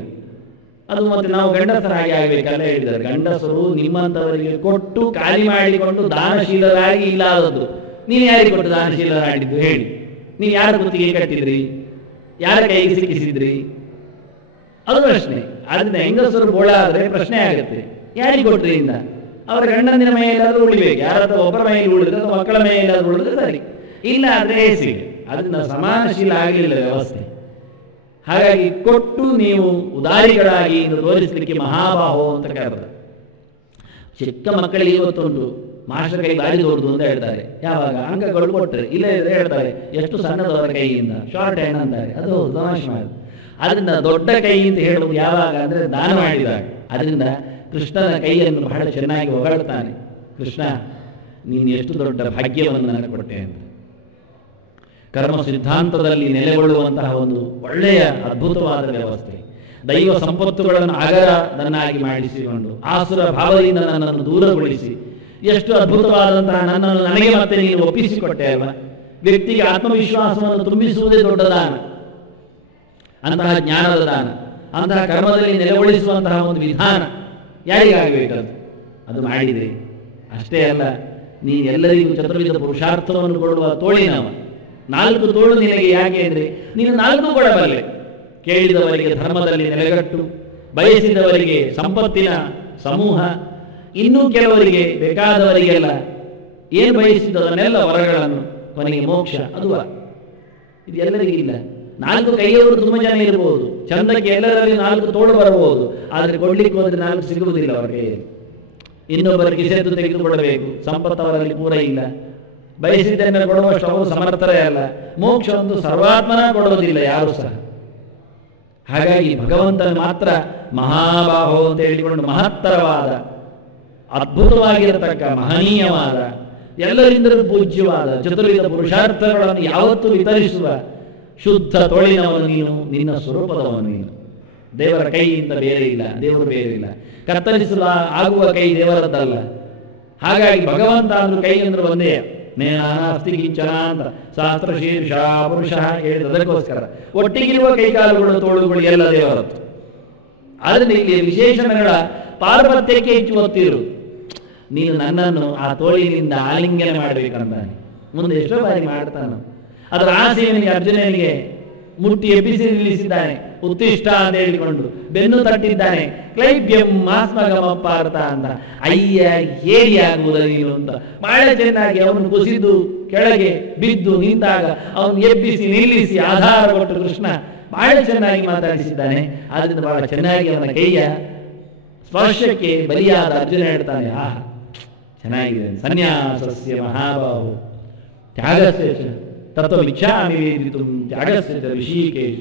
ಅದು ಮತ್ತೆ ನಾವು ಗಂಡಸರಾಗಿ ಆಗಬೇಕಲ್ಲ ಹೇಳಿದ್ದಾರೆ. ಗಂಡಸರು ನಿಮ್ಮಂಥವರಿಗೆ ಕೊಟ್ಟು ಖಾಲಿ ಮಾಡಿಕೊಂಡು ದಾನಶೀಲರಾಗಿ ಇಲ್ಲದದ್ದು. ನೀವು ಯಾರಿಗೆ ಕೊಟ್ಟು ದಾನಶೀಲರಾಗಿದ್ದು ಹೇಳಿ? ನೀವು ಯಾರ ಕುತ್ತಿಗೆ ಕಟ್ಟಿದ್ರಿ? ಯಾರ ಕೈಗೆ ಸಿಕ್ಕಿಸಿದ್ರಿ? ಅದು ಪ್ರಶ್ನೆ. ಅದನ್ನ ಹೆಂಗಸರು ಬೋಳ ಆದ್ರೆ ಪ್ರಶ್ನೆ ಆಗುತ್ತೆ. ಯಾರಿಗೆ ಕೊಟ್ರಿ ಇಂದ? ಅವರ ಗಂಡಂದಿನ ಮೈಯಲ್ಲಾದ್ರೂ ಉಳಿಬೇಕು. ಯಾರಾದ್ರೂ ಒಬ್ಬರ ಮೈಯಲ್ಲಿ ಉಳಿದ್ರೆ ಅಥವಾ ಮಕ್ಕಳ ಮೈಯಲ್ಲಾದ್ರೂ ಉಳಿದ್ರೆ ಸರಿ, ಇಲ್ಲ ಅಂದ್ರೆ ಹೇಸಿಗೆ. ಅದನ್ನ ಸಮಾನಶೀಲ ಆಗಲಿಲ್ಲ ವ್ಯವಸ್ಥೆ. ಹಾಗಾಗಿ ಕೊಟ್ಟು ನೀವು ಉದಾರಿಗಳಾಗಿ ತೋರಿಸಲಿಕ್ಕೆ ಮಹಾಬಾಹೋ ಅಂತ ಕರೆದ. ಚಿಕ್ಕ ಮಕ್ಕಳಿಗೆ ಇವತ್ತೊಂದು ಮಾಸ್ಟರ್ ಕೈ ಬಾರಿ ದೊಡ್ಡದು ಅಂತ ಹೇಳ್ತಾರೆ. ಯಾವಾಗ ಅಂಕಗಳು ಕೊಟ್ಟರೆ, ಇಲ್ಲ ಹೇಳ್ತಾರೆ ಎಷ್ಟು ಸಣ್ಣದವರ ಕೈಯಿಂದ ಶಾರ್ಟ್ ಹ್ಯಾಂಡ್ ಅಂತಾರೆ. ಅದು ತಮಾಷೆ ಮಾಡಿ. ಅದರಿಂದ ದೊಡ್ಡ ಕೈ ಅಂತ ಹೇಳುವುದು ಯಾವಾಗ ಅಂದ್ರೆ ದಾನ ಮಾಡಿದಾಗ. ಅದರಿಂದ ಕೃಷ್ಣನ ಕೈಯನ್ನು ಬಹಳ ಚೆನ್ನಾಗಿ ಹೊಗಳ್ತಾನೆ. ಕೃಷ್ಣ, ನೀನು ಎಷ್ಟು ದೊಡ್ಡ ಭಾಗ್ಯವನ್ನು ನನಗೆ ಕೊಟ್ಟೆ ಅಂತ. ಕರ್ಮ ಸಿದ್ಧಾಂತದಲ್ಲಿ ನೆಲೆಗೊಳ್ಳುವಂತಹ ಒಂದು ಒಳ್ಳೆಯ ಅದ್ಭುತವಾದ ವ್ಯವಸ್ಥೆ. ದೈವ ಸಂಪತ್ತುಗಳನ್ನು ಆಗರದನ್ನಾಗಿ ಮಾಡಿಸಿಕೊಂಡು ಆಸುರ ಭಾವದಿಂದ ನನ್ನನ್ನು ದೂರಗೊಳಿಸಿ ಎಷ್ಟು ಅದ್ಭುತವಾದಂತಹ ನನ್ನನ್ನು ನನಗೆ ಮತ್ತೆ ನೀನು ಒಪ್ಪಿಸಿಕೊಟ್ಟೆ ಅಲ್ವ. ವ್ಯಕ್ತಿಗೆ ಆತ್ಮವಿಶ್ವಾಸವನ್ನು ತುಂಬಿಸುವುದೇ ದೊಡ್ಡ ದಾನ, ಅಂತಹ ಜ್ಞಾನದ ದಾನ, ಅಂತಹ ಕರ್ಮದಲ್ಲಿ ನೆಲೆಗೊಳಿಸುವಂತಹ ಒಂದು ವಿಧಾನ ಯಾರಿಗಾಗಬೇಕದು? ಅದು ಮಾಡಿದೆ. ಅಷ್ಟೇ ಅಲ್ಲ, ನೀನು ಎಲ್ಲರಿಗೂ ಚತುರ್ವಿಧ ಪುರುಷಾರ್ಥವನ್ನು ಕೊಡುವ ತೋಳಿನವ. 4 ತೋಳು ನಿನಗೆ ಯಾಕೆ ಅಂದ್ರೆ ನೀನು 4 ಕೊಡಬಲ್ಲೆ. ಕೇಳಿದವರಿಗೆ ಧರ್ಮದಲ್ಲಿ ನೆಲೆಗಟ್ಟು, ಬಯಸಿದವರಿಗೆ ಸಂಪತ್ತಿನ ಸಮೂಹ, ಇನ್ನೂ ಕೆಲವರಿಗೆ ಬೇಕಾದವರಿಗೆಲ್ಲ ಏನು ಬಯಸಿದವನ್ನೆಲ್ಲ ವರಗಳನ್ನು, ಕೊನೆಗೆ ಮೋಕ್ಷ. ಅದು ಇದು ಎಲ್ಲರಿಗಿಲ್ಲ. 4 ಕೈಯವರು ತುಂಬ ಜನ ಇರಬಹುದು, ಚಂದಕ್ಕೆ ಎಲ್ಲರಲ್ಲಿ 4 ತೋಳು ಬರಬಹುದು. ಆದರೆ ಕೊಡ್ಲಿಕ್ಕೆ ಹೋದ್ರೆ 4 ಸಿಗುವುದಿಲ್ಲ ಅವರ ಕೈಯಲ್ಲಿ. ಇನ್ನೊಬ್ಬರ ಕಿಸೆದ್ದು ತೆಗೆದುಕೊಡಬೇಕು, ಸಂಪತ್ತು ಅವರಲ್ಲಿ ಪೂರ ಇಲ್ಲ. ಬಯಸಿದ್ದನ್ನು ಕೊಡುವಷ್ಟು ಅವರು ಸಮರ್ಥರೇ ಅಲ್ಲ. ಮೋಕ್ಷ ಒಂದು ಸರ್ವಾತ್ಮನ ಕೊಡುವುದಿಲ್ಲ ಯಾರು ಸಹ. ಹಾಗಾಗಿ ಭಗವಂತನ ಮಾತ್ರ ಮಹಾಬಾಹೋ ಅಂತ ಹೇಳಿಕೊಂಡು ಮಹತ್ತರವಾದ, ಅದ್ಭುತವಾಗಿರತಕ್ಕ, ಮಹನೀಯವಾದ, ಎಲ್ಲರಿಂದಲೂ ಪೂಜ್ಯವಾದ ಚತುರ್ವಿಧ ಪುರುಷಾರ್ಥಗಳನ್ನು ಯಾವತ್ತೂ ವಿತರಿಸುವ ಶುದ್ಧ ತೋಳಿನವನು ನೀನು, ನಿನ್ನ ಸ್ವರೂಪದವನು ನೀನು. ದೇವರ ಕೈಯಿಂದ ಬೇರೆ ಇಲ್ಲ, ದೇವರು ಬೇರೆ ಇಲ್ಲ. ಕತ್ತರಿಸಲು ಆಗುವ ಕೈ ದೇವರದ್ದಲ್ಲ. ಹಾಗಾಗಿ ಭಗವಂತ ಅಂದ್ರೂ ಕೈ ಅಂದ್ರೆ ಒಂದೇ. ನೇನಾಸ್ತಿ ಕಿಂಚನ ಅಂತ ಶಾಸ್ತ್ರ ಶೀರ್ಷ ಪುರುಷ ಹೇಳಿದದಕ್ಕೋಸ್ಕರ ಒಟ್ಟಿಗಿರುವ ಕೈಕಾಲುಗಳು ತೋಳುಗಳು ಎಲ್ಲ ದೇವರದ್ದು. ಆದ್ರೆ ಇಲ್ಲಿ ವಿಶೇಷಣಗಳ ಪಾರ್ವತ್ಯಕ್ಕೆ ಹೆಚ್ಚು ಒತ್ತಿರು. ನೀನು ನನ್ನನ್ನು ಆ ತೋಳಿನಿಂದ ಆಲಿಂಗನ ಮಾಡಬೇಕಂತಾನೆ. ಮುಂದೆ ಎಷ್ಟೋ ಬಾರಿ ಮಾಡ್ತಾನೆ. ಅದರ ಆಸೆಯನಿಗೆ ಅರ್ಜುನನಿಗೆ ಮುಟ್ಟಿ ಎಬ್ಬಿಸಿ ನಿಲ್ಲಿಸಿದ್ದಾನೆ. ಉತ್ತಿಷ್ಟ ಅಂತ ಹೇಳಿಕೊಂಡು ಬೆನ್ನು ತಟ್ಟಿದ್ದಾನೆ. ಕ್ಲೈಬ್ಯಂ ಮಾಸ್ಮಗಮಪ್ಪಾರ್ಥ ಅಂತ. ಅಯ್ಯ ಹೇಳಿ ಆಗುವುದ ನೀನು ಅಂತ ಬಹಳ ಚೆನ್ನಾಗಿ ಅವನು ಕುಸಿದು ಕೆಳಗೆ ಬಿದ್ದು ನಿಂತಾಗ ಅವನು ಎಬ್ಬಿಸಿ ನಿಲ್ಲಿಸಿ ಆಧಾರ ಕೊಟ್ಟು ಕೃಷ್ಣ ಬಹಳ ಚೆನ್ನಾಗಿ ಮಾತಾಡಿಸಿದ್ದಾನೆ. ಆದ್ರಿಂದ ಬಹಳ ಚೆನ್ನಾಗಿ ಅವನ ಕೈಯ ಸ್ಪರ್ಶಕ್ಕೆ ಬಲಿಯಾದ ಅರ್ಜುನ ಹೇಳ್ತಾನೆ, ಆಹಾ ಚೆನ್ನಾಗಿದೆ. ಸನ್ಯಾಸಸ್ಯ ಮಹಾಬಾಹು ತ್ಯಾಗಸ್ಯ ತತ್ವಮಿಚ್ಛಾಮಿ ವೇದಿತುಂ ತ್ಯಾಗಸ್ಯ ಋಷಿಕೇಶ.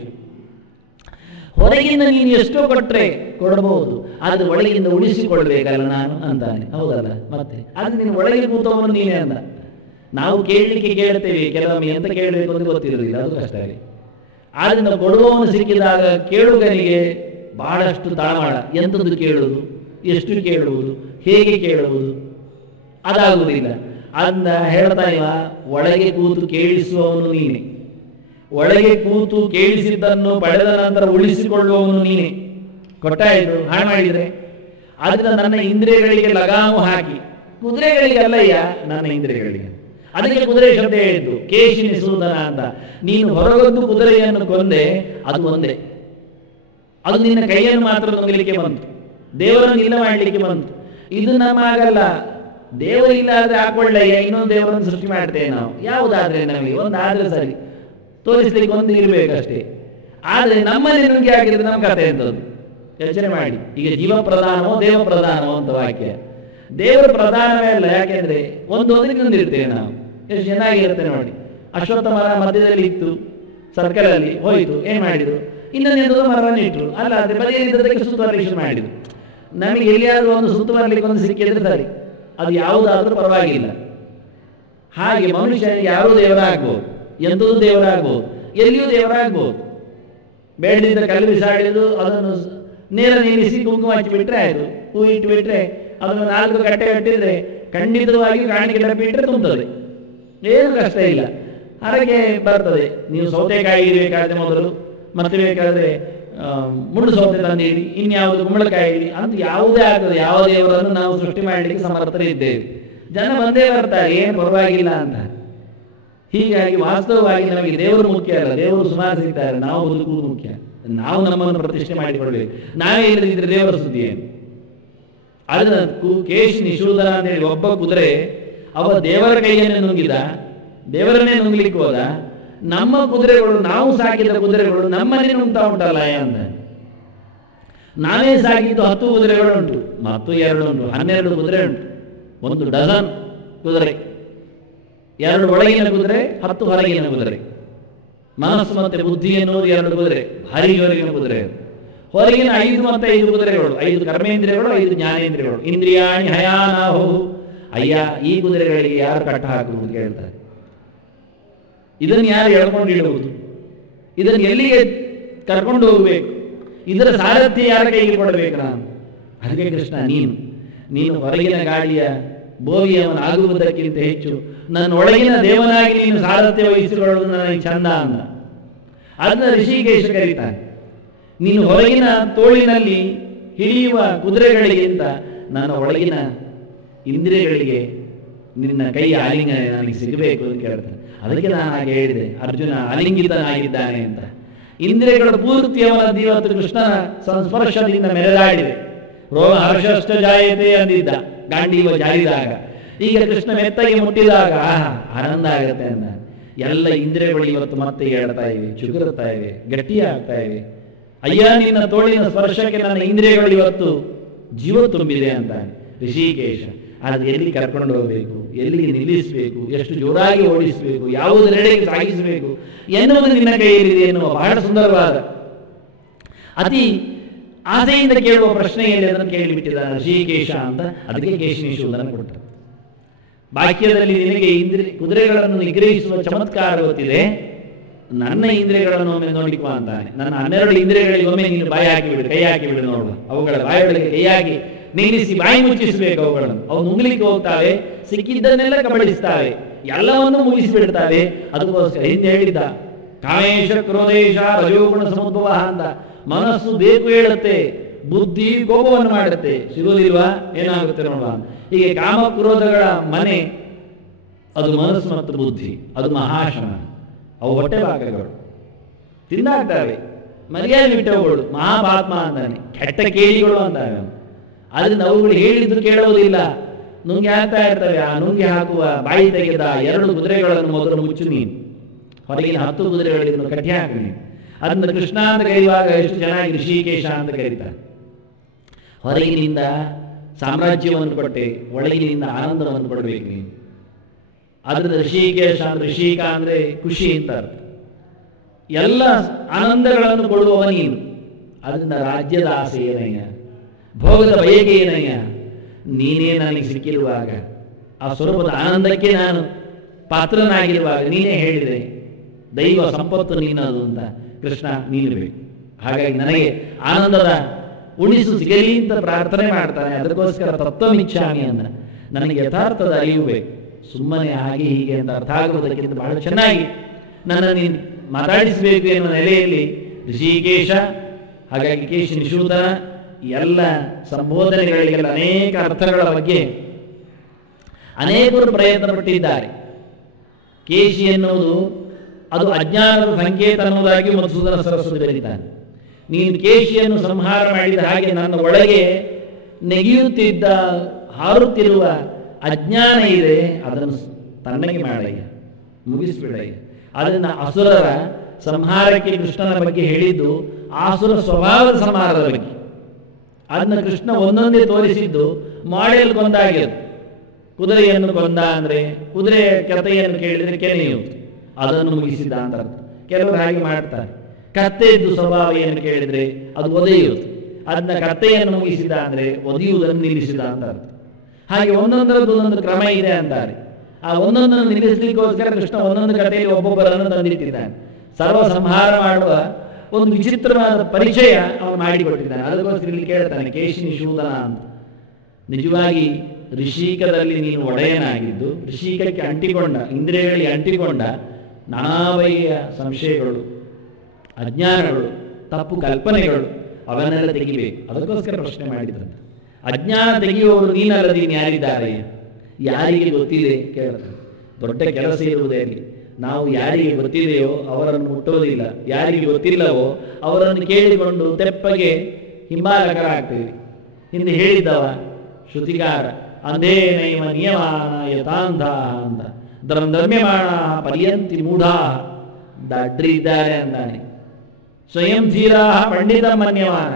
ಹೊರಗಿಂದ ನೀನು ಎಷ್ಟೋ ಕೊಟ್ರೆ ಕೊಡಬಹುದು, ಆದ್ರೆ ಒಳಗಿಂದ ಉಳಿಸಿಕೊಳ್ಬೇಕಲ್ಲ ನಾನು ಅಂತಾನೆ. ಹೌದಲ್ಲ? ಮತ್ತೆ ಅದು ನೀನು ಒಳಗೆ ಕೂತವನು ನೀನೇ ಅಂದ. ನಾವು ಕೇಳಲಿಕ್ಕೆ ಕೇಳ್ತೇವೆ, ಕೆಲವೊಮ್ಮೆ ಎಂತ ಕೇಳಬೇಕು ಅಂತ ಗೊತ್ತಿರುವುದಿಲ್ಲ, ಅದು ಕಷ್ಟ ಆಗಿ. ಆದ್ರಿಂದ ಕೊಡುವವನು ಸಿಕ್ಕಿದಾಗ ಕೇಳುಗನಿಗೆ ಬಹಳಷ್ಟು ತಾಳಮಾಡ. ಎಂಥದ್ದು ಕೇಳುವುದು, ಎಷ್ಟು ಕೇಳುವುದು, ಹೇಗೆ ಕೇಳುವುದು, ಅದಾಗುವುದಿಲ್ಲ. ಅಂದ ಹೇಳ್ತಾ ಇವ, ಒಳಗೆ ಕೂತು ಕೇಳಿಸುವವನು ನೀನೆ, ಒಳಗೆ ಕೂತು ಕೇಳಿಸಿದ್ದನ್ನು ಪಡೆದ ನಂತರ ಉಳಿಸಿಕೊಳ್ಳುವವನು ನೀನೆ. ಕೊಟ್ಟಾಯಿತು, ಹಾಳು ಮಾಡಿದ್ರೆ. ಆದ್ರಿಂದ ನನ್ನ ಇಂದ್ರಿಯಗಳಿಗೆ ಲಗಾಮು ಹಾಕಿ, ಕುದುರೆಗಳಿಗೆ ಅಲ್ಲಯ್ಯ, ನನ್ನ ಇಂದ್ರಿಯಗಳಿಗೆ. ಅದಕ್ಕೆ ಕುದುರೆ ಶಬ್ದ ಹೇಳಿದ್ದು ಕೇಶಿನಿ ಸೂದನ ಅಂತ. ನೀನು ಹೊರಗೊಂದು ಕುದುರೆಯನ್ನು ಕೊಂದೆ, ಅದು ಒಂದೇ. ಅದು ನಿನ್ನ ಕೈಯನ್ನು ಮಾತ್ರ ನುಂಗಲಿಕ್ಕೆ ಬಂತು, ದೇವರನ್ನು ಇಲ್ಲ ಮಾಡಲಿಕ್ಕೆ ಬಂತು. ಇದು ನಮಗಲ್ಲ. ದೇವರಿಲ್ಲ ಆದ್ರೆ ಹಾಕೊಳ್ಳಯ್ಯ, ಇನ್ನೊಂದು ದೇವರನ್ನು ಸೃಷ್ಟಿ ಮಾಡ್ತೇವೆ ನಾವು. ಯಾವುದಾದ್ರೆ ನಮಗೆ ಒಂದಾದ್ರೆ ಸರಿ, ತೋರಿಸ್ಲಿಕ್ಕೆ ಒಂದು ಇರಬೇಕಷ್ಟೇ. ಆದ್ರೆ ನಮ್ಮಲ್ಲಿ ನುಂಗಿ ಹಾಕಿದ್ರೆ ನಮ್ಮ ಕಥೆ ಎಂತದ್ದು ಯೋಚನೆ ಮಾಡಿ. ಈಗ ಜೀವ ಪ್ರಧಾನವೋ ದೇವ ಪ್ರಧಾನವೋ ಅಂತ ವಾಕ್ಯ. ದೇವರ ಪ್ರಧಾನವೇ ಅಲ್ಲ. ಯಾಕೆಂದ್ರೆ ಒಂದೊಂದಕ್ಕೆ ಇರ್ತೇವೆ ನಾವು. ಎಷ್ಟು ಚೆನ್ನಾಗಿರುತ್ತೆ ನೋಡಿ. ಅಶ್ವತ್ಥ ಮರ ಮಧ್ಯದಲ್ಲಿ ಇತ್ತು, ಸರ್ಕಲಲ್ಲಿ ಹೋಯ್ತು, ಏನ್ ಮಾಡಿದ್ರು? ಇನ್ನೊಂದು ಮರವನ್ನು ಇಟ್ರು. ಅಲ್ಲ ಅದ್ರ ಬದಿಯಲ್ಲಿದ್ದದಕ್ಕೆ ಸುತ್ತುವರಲಿಕ್ಕೆ ಶುರು ಮಾಡಿದ್ರು. ನಮಗೆ ಎಲ್ಲಿಯಾದ್ರೂ ಒಂದು ಸುತ್ತುವರಲಿಕ್ಕೆ ಒಂದು ಸಿಕ್ಕಿದ್ರೆ ಸರಿ, ಅದು ಯಾವುದಾದ್ರೂ ಪರವಾಗಿಲ್ಲ. ಹಾಗೆ ಮನುಷ್ಯನಿಗೆ ಯಾರು ದೇವರಾಗ್ಬೋದು, ಎಂಥದ್ದು ದೇವರಾಗ್ಬೋದು, ಎಲ್ಲಿಯೂ ದೇವರಾಗ್ಬೋದು. ಬೇಡದಿದ್ದ ಕಲ್ಲು ಬಿಸಾಡಿದು ಅದನ್ನು ನೇರ ನಿಲ್ಲಿಸಿ ಕುಂಕುಮ ಹಚ್ಚಿ ಬಿಟ್ರೆ ಆಯ್ತು, ಹೂ ಇಟ್ಟು ಬಿಟ್ರೆ ಅದನ್ನು 4 ಗಂಟೆ ಕಟ್ಟಿದ್ರೆ ಖಂಡಿತವಾಗಿಯೂ ಕಾಣಿಕೆ ಡಬ್ಬಿ ಇಟ್ಟರೆ ತುಂಬುತ್ತದೆ. ಏನು ಕಷ್ಟ ಇಲ್ಲ, ಹಾಗೆ ಬರ್ತದೆ. ನೀವು ಸೌತೆಕಾಯಿ ಬೇಕಾದ್ರೆ ಮೊದಲು, ಮತ್ತೆ ಬೇಕಾದ್ರೆ ಮುಳ್ಳು ಸೌತೆ ತಂದಿಡಿ, ಇನ್ಯಾವುದು ಕುಂಬಳಕಾಯಿ ಇಡಿ ಅಂತ ಯಾವುದೇ ಆಗ್ತದೆ. ಯಾವ ದೇವರನ್ನು ನಾವು ಸೃಷ್ಟಿ ಮಾಡಲಿಕ್ಕೆ ಸಮರ್ಥರಿದ್ದೇವೆ. ಜನ ಬಂದೇ ಬರ್ತಾರೆ, ಏನು ಪರವಾಗಿಲ್ಲ ಅಂತ. ಹೀಗಾಗಿ ವಾಸ್ತವವಾಗಿ ನಮಗೆ ದೇವರು ಮುಖ್ಯ ಅಲ್ಲ, ದೇವರು ಸುಮಾರು ಸಿಗ್ತಾರೆ, ನಾವು ಬದುಕುವುದು ಮುಖ್ಯ. ನಾವು ನಮ್ಮನ್ನು ಪ್ರತಿಷ್ಠೆ ಮಾಡಿಕೊಳ್ಬೇಕು. ನಾವೇ ಇಲ್ಲದಿದ್ರೆ ದೇವರ ಸುದ್ದಿ ಏನು? ಅದನ್ನ ಕೇಶ್ ನಿಶೂದನ ಅಂತ ಹೇಳಿ ಒಬ್ಬ ಕುದುರೆ ಅವ ದೇವರ ಕೈಯನ್ನೇ ನುಂಗಿದ, ದೇವರನ್ನೇ ನುಂಗ್ಲಿಕ್ಕೆ ಹೋದ. ನಮ್ಮ ಕುದುರೆಗಳು, ನಾವು ಸಾಕಿದ ಕುದುರೆಗಳು ನಮ್ಮನ್ನೇ ನುಂಗ್ತಾ ಉಂಟಲ್ಲ ಅಂತ. ನಾವೇ ಸಾಕಿದ್ದು 10 ಕುದುರೆಗಳುಂಟು, ಮತ್ತು 2 ಉಂಟು, 12 ಕುದುರೆ ಉಂಟು. 1 ಡಜನ್ ಕುದುರೆ, 2 ಒಳಗಿನ ಕುದುರೆ, 10 ಹೊರಗಿನ ಕುದುರೆ. ಮನಸ್ಸು ಮತ್ತೆ ಬುದ್ಧಿ ಎನ್ನುವುದು 2 ಕುದುರೆ, ಭಾರಿ ಜೋರಿನ ಕುದುರೆ. ಹೊರಗಿನ 5 ಮತ್ತು 5 ಕುದುರೆಗಳು, 5 ಕರ್ಮೇಂದ್ರಿಯಗಳು, 5 ಜ್ಞಾನೇಂದ್ರಿಯಗಳು. ಇಂದ್ರಿಯಾಣಿ ಹಯಾನಾಹು. ಅಯ್ಯ, ಈ ಕುದುರೆಗಳಿಗೆ ಯಾರು ಕಟ್ಟ ಹಾಕುವುದು ಕೇಳ್ತಾರೆ. ಇದನ್ನು ಯಾರು ಎಳ್ಕೊಂಡಿಡುವುದು? ಇದನ್ನು ಎಲ್ಲಿಗೆ ಕರ್ಕೊಂಡು ಹೋಗಬೇಕು? ಇದರ ಸಾರಥ್ಯ ಯಾರ ಕೈಗೆ ಕೊಡಬೇಕು ನಾನು? ಅದಕ್ಕೆ ಕೃಷ್ಣ, ನೀನು ಹೊರಗಿನ ಗಾಳಿಯ ಬೋವಿಯವನಾಗುವುದಕ್ಕಿಂತ ಹೆಚ್ಚು ನನ್ನ ಒಳಗಿನ ದೇವನಾಗಿ ನೀನು ಸಾರಥ್ಯ ವಹಿಸಿಕೊಳ್ಳುವುದು ನನಗೆ ಚಂದ ಅಂದ. ಅದನ್ನ ಋಷಿಕೇಶ ಕರೀತಾನೆ. ನೀನು ಹೊರಗಿನ ತೋಳಿನಲ್ಲಿ ಹಿಡಿಯುವ ಕುದುರೆಗಳಿಗಿಂತ ನನ್ನ ಒಳಗಿನ ಇಂದ್ರಿಯಗಳಿಗೆ ನಿನ್ನ ಕೈ ಆಲಿಂಗನ ನನಗೆ ಸಿಗಬೇಕು ಅಂತ ಕೇಳ್ತಾನೆ. ಅದಕ್ಕೆ ನಾನು ಹಾಗೆ ಹೇಳಿದೆ, ಅರ್ಜುನ ಅಲಿಂಗಿತನಾಗಿದ್ದಾನೆ ಅಂತ. ಇಂದ್ರಿಯಗಳ ಪೂರ್ತಿ ಅವನದ್ದು ಇವತ್ತು ಕೃಷ್ಣನ ಸಂಸ್ಪರ್ಶದಿಂದ ಮೆರೆದಾಡಿದೆ. ರೋಮ ಹರ್ಷಷ್ಟ ಜಾಯತೆ ಅಂದಿದ್ದ ಗಾಂಡೀವ ಜಾರಿದಾಗ. ಈಗ ಕೃಷ್ಣ ಮೆತ್ತಗೆ ಮುಟ್ಟಿದಾಗ ಆನಂದ ಆಗತ್ತೆ ಅಂದ. ಎಲ್ಲ ಇಂದ್ರಿಯಗಳು ಇವತ್ತು ಮತ್ತೆ ಹೇಳ್ತಾ ಇವೆ, ಚುಗುರುತ್ತಾ ಇವೆ, ಗಟ್ಟಿಯಾಗ್ತಾ ಇವೆ. ಅಯ್ಯ, ನಿನ್ನ ತೋಳಿನ ಸ್ಪರ್ಶಕ್ಕೆ ನನ್ನ ಇಂದ್ರಿಯಗಳು ಇವತ್ತು ಜೀವ ತುಂಬಿದೆ ಅಂತ ಋಷಿಕೇಶ. ಅದು ಎಲ್ಲಿ ಕರ್ಕೊಂಡು ಹೋಗಬೇಕು, ಎಲ್ಲಿಗೆ ನಿಲ್ಲಿಸಬೇಕು, ಎಷ್ಟು ಜೋರಾಗಿ ಓಡಿಸಬೇಕು, ಯಾವುದರೆಡೆಗೆ ಸಾಗಿಸಬೇಕು ಎನ್ನುವುದು ನಿನ್ನ ಕೈಯಲ್ಲಿದೆ ಎನ್ನುವ ಬಹಳ ಸುಂದರವಾದ, ಅತಿ ಆಸೆಯಿಂದ ಕೇಳುವ ಪ್ರಶ್ನೆಯಲ್ಲಿ ಅದನ್ನು ಕೇಳಿಬಿಟ್ಟಿದ್ದಾನೆ ಋಷಿಕೇಶ ಅಂತ. ಅದಕ್ಕೆ ಕೇಶಿನಿಶೂದನ ಕೊಟ್ಟ. ವಾಕ್ಯದಲ್ಲಿ ನಿನಗೆ ಕುದುರೆಗಳನ್ನು ನಿಗ್ರಹಿಸುವ ಚಮತ್ಕಾರ ಗೊತ್ತಿದೆ, ನನ್ನ ಇಂದ್ರಿಯಗಳನ್ನು ಒಮ್ಮೆ ನೋಡಿಕೋ ಅಂತಾನೆ. ನನ್ನ 12 ಇಂದ್ರಿಯಗಳಿಗೆ ಒಮ್ಮೆ ನೀನು ಬಾಯಿ ಹಾಕಿಬಿಡು, ಕೈ ಹಾಕಿಬಿಡು, ನೋಡುವ. ಅವುಗಳ ಬಾಯಿಯೊಳಗೆ ಕೈ ಹಾಕಿ ನಿಲ್ಲಿಸಿ ಬಾಯಿ ಮುಚ್ಚಿಸಬೇಕು ಅವುಗಳನ್ನು. ಅವು ನುಂಗ್ಲಿಕ್ಕೆ ಹೋಗ್ತಾವೆ, ಸಿಕ್ಕಿದ್ದನ್ನೆಲ್ಲ ಕಬಳಿಸ್ತಾವೆ, ಎಲ್ಲವನ್ನೂ ಮುಗಿಸಿಬಿಡ್ತಾವೆ. ಅದಕ್ಕೋಸ್ಕರ ಹಿಂದೆ ಹೇಳಿದ್ದ, ಕಾಮೇಶ ಕ್ರೋಧೇಶ ರಜೋಗುಣ ಸಮುದ್ಭವ ಅಂತ. ಮನಸ್ಸು ಬೇಕು ಹೇಳುತ್ತೆ, ಬುದ್ಧಿ ಕೋಪವನ್ನು ಮಾಡುತ್ತೆ, ಸಿಗೋದಿಲ್ವಾ ಏನಾಗುತ್ತೆ ನೋಡುವ. ಹೀಗೆ ಕಾಮ ಕ್ರೋಧಗಳ ಮನೆ ಅದು ಮನಸ್ಸು ಮತ್ತು ಬುದ್ಧಿ, ಅದು ಮಹಾಶನ. ಅವು ಹೊಟ್ಟೆ ಭಾಗಗಳು ತಿಂದಾಗ್ತವೆ, ಮರ್ಯಾದೆ ಬಿಟ್ಟವುಗಳು ಮಹಾಪಾತ್ಮ ಅಂತಾನೆ, ಕೆಟ್ಟ ಕೇಳಿಗಳು ಅಂತಾವೆ. ಅದರಿಂದ ಅವುಗಳು ಹೇಳಿದ್ದು ಕೇಳೋದಿಲ್ಲ, ನುಂಗಿ ಹಾಕ್ತಾ ಇರ್ತವೆ. ಆ ನುಂಗಿ ಹಾಕುವ ಬಾಯಿ ತೆಗೆದ 2 ಕುದುರೆಗಳನ್ನು ಮೊದಲು ಮುಚ್ಚು ನೀನು, ಹೊರಗಿನ 10 ಕುದುರೆಗಳಿಂದ ಕಟ್ಟಿ ಹಾಕು ನೀನು. ಅದನ್ನ ಕೃಷ್ಣ ಅಂತ ಕರೆಯುವಾಗ ಎಷ್ಟು ಚೆನ್ನಾಗಿ ಋಷಿಕೇಶ ಅಂತ ಕರೀತಾರೆ. ಹೊರಗಿನಿಂದ ಸಾಮ್ರಾಜ್ಯವನ್ನು ಕೊಟ್ಟೆ, ಒಳಗಿನಿಂದ ಆನಂದವನ್ನು ಕೊಡಬೇಕು ನೀನು. ಅದರಿಂದ ಋಷಿಕೇಶ ಅಂದ್ರೆ, ಋಷಿಕ ಅಂದ್ರೆ ಖುಷಿ ಅಂತ ಅರ್ಥ. ಎಲ್ಲ ಆನಂದಗಳನ್ನು ಕೊಡುವವ ನೀನು. ಅದರಿಂದ ರಾಜ್ಯದ ಆಸೆ ಏನಯ್ಯ, ಭೋಗದ ಬಯಕೆ ಏನಯ್ಯ, ನೀನೇ ನನಗೆ ಸಿಕ್ಕಿರುವಾಗ, ಆ ಸ್ವರೂಪದ ಆನಂದಕ್ಕೆ ನಾನು ಪಾತ್ರನಾಗಿರುವಾಗ ನೀನೇ ಹೇಳಿದೆ ದೈವ ಸಂಪತ್ತು ನೀನದು ಅಂತ. ಕೃಷ್ಣ ನೀನು ಬೇಕು, ಹಾಗಾಗಿ ನನಗೆ ಆನಂದದ ಉಣಿಸು ಸಿಗಲಿ ಅಂತ ಪ್ರಾರ್ಥನೆ ಮಾಡ್ತಾನೆ. ಅದಕ್ಕೋಸ್ಕರ ತತ್ವಮಿಚ್ಛಾಮಿ ಅಂತ, ನನಗೆ ಯಥಾರ್ಥದ ಅರಿವು ಬೇಕು. ಸುಮ್ಮನೆ ಹಾಗೆ ಹೀಗೆ ಅಂತ ಅರ್ಥ ಆಗುವುದಕ್ಕಿಂತ ಬಹಳ ಚೆನ್ನಾಗಿ ನನ್ನ ನೀನು ಮಾತಾಡಿಸಬೇಕು ಎನ್ನುವ ನೆಲೆಯಲ್ಲಿ ಋಷಿಕೇಶ. ಹಾಗಾಗಿ ಕೇಶ ನಿಶೂದನ ಎಲ್ಲ ಸಂಬೋಧನೆಗಳಿಗೆಲ್ಲ ಅನೇಕ ಅರ್ಥಗಳ ಬಗ್ಗೆ ಅನೇಕರು ಪ್ರಯತ್ನ ಪಟ್ಟಿದ್ದಾರೆ. ಕೇಶಿ ಎನ್ನುವುದು ಅದು ಅಜ್ಞಾನದ ಸಂಕೇತ ಅನ್ನುವುದಾಗಿ ಮಧುಸೂದನ ಸರಸ್ವತಿ ಬರೀತಾನೆ. ನೀನು ಕೇಶಿಯನ್ನು ಸಂಹಾರ ಮಾಡಿದ ಹಾಗೆ ನನ್ನ ಒಳಗೆ ನೆಗೆಯುತ್ತಿದ್ದ ಹಾರುತ್ತಿರುವ ಅಜ್ಞಾನ ಇದೆ, ಅದನ್ನು ತಣ್ಣಗೆ ಮಾಡಯ್ಯ, ಮುಗಿಸ್ಬಿಡಯ್ಯ. ಅದನ್ನ ಅಸುರರ ಸಂಹಾರಕ್ಕೆ ಕೃಷ್ಣನ ಬಗ್ಗೆ ಹೇಳಿದ್ದು ಆಸುರ ಸ್ವಭಾವದ ಸಂಹಾರದ ಬಗ್ಗೆ. ಅದನ್ನ ಕೃಷ್ಣ ಒಂದೊಂದೇ ತೋರಿಸಿದ್ದು ಮಾಡೆಲ್ ಕೊಂದಾಗಿರೋದು. ಕುದುರೆಯನ್ನು ಕೊಂದ ಅಂದ್ರೆ ಕುದುರೆಯ ಕಥೆಯನ್ನು ಕೇಳಿದ್ರೆ ಕೆನೆಯುವುದು, ಅದನ್ನು ಮುಗಿಸಿದ ಅಂತ ಅರ್ಥ. ಕೆಲವರು ಹಾಗೆ ಮಾಡ್ತಾರೆ. ಕತ್ತೆಯದ್ದು ಸ್ವಭಾವ ಏನು ಕೇಳಿದ್ರೆ ಅದು ಒದೆಯುವುದು, ಅದನ್ನ ಕತ್ತೆಯನ್ನು ಮುಗಿಸಿದ ಅಂದ್ರೆ ಒದೆಯುವುದನ್ನು ನಿಲ್ಲಿಸಿದ ಅಂತ ಅರ್ಥ. ಹಾಗೆ ಒಂದೊಂದರದ್ದು ಒಂದೊಂದು ಕ್ರಮ ಇದೆ ಅಂತಾರೆ. ಆ ಒಂದೊಂದನ್ನು ನಿಲ್ಲಿಸಲಿಕ್ಕೋಸ್ಕರ ಕೃಷ್ಣ ಒಂದೊಂದು ಕಥೆಯಲ್ಲಿ ಒಬ್ಬೊಬ್ಬರನ್ನು ತಂದಿಟ್ಟಿದ್ದಾನೆ. ಸರ್ವ ಸಂಹಾರ ಮಾಡುವ ಒಂದು ವಿಚಿತ್ರವಾದ ಪರಿಚಯ ಅವನು ಮಾಡಿಕೊಟ್ಟಿದ್ದಾನೆ. ಅದಕ್ಕೋಸ್ಕರ ಇಲ್ಲಿ ಕೇಳ್ತಾನೆ ಕೇಶಿ ನಿಶೂದನ ಅಂತ. ನಿಜವಾಗಿ ಋಷಿಕದಲ್ಲಿ ನೀನು ಒಡೆಯನಾಗಿದ್ದು, ಋಷಿಕಕ್ಕೆ ಅಂಟಿಕೊಂಡ, ಇಂದ್ರಿಯಗಳಿಗೆ ಅಂಟಿಕೊಂಡ ನಾನಾ ಬಗೆಯ ಸಂಶಯಗಳು, ಅಜ್ಞಾನಗಳು ತಪ್ಪು ಕಲ್ಪನೆಗಳು, ಅವನ್ನೆಲ್ಲ ತೆಗಿಬೇಕು. ಅದಕ್ಕೋಸ್ಕರ ಪ್ರಶ್ನೆ ಮಾಡಿದ್ರಂತೆ. ಅಜ್ಞಾನ ತೆಗೆಯುವವರು ನೀನಲ್ಲದೀನು ಯಾರಿದ್ದಾರೆ? ಯಾರಿಗೆ ಗೊತ್ತಿದೆ ಕೇಳ್ತಾರೆ. ದೊಡ್ಡ ಕೆಲಸ ಇರುವುದೇ ಅಲ್ಲಿ. ನಾವು ಯಾರಿಗೆ ಗೊತ್ತಿದೆಯೋ ಅವರನ್ನು ಮುಟ್ಟೋದಿಲ್ಲ, ಯಾರಿಗೆ ಗೊತ್ತಿಲ್ಲವೋ ಅವರನ್ನು ಕೇಳಿಕೊಂಡು ತೆಪ್ಪಗೆ ಹಿಂಬಾಲಕರಾಗ್ತೀವಿ. ಹಿಂದೆ ಹೇಳಿದ್ದವ ಶ್ರುತಿಕಾರ, ಅಂದೇ ನೈಮ ನಿಯಮಾನ ಯಥಾಂಧ ಅಂತ ದ್ರಮ್ಯಮಾಣ ಪರ್ಯಂತಿ ಮೂಢಾ. ದಡ್ರಿದ್ದಾರೆ ಅಂತಾನೆ. ಸ್ವಯಂ ಧೀರಾ ಪಂಡಿತ ಮನ್ಯಮಾನ,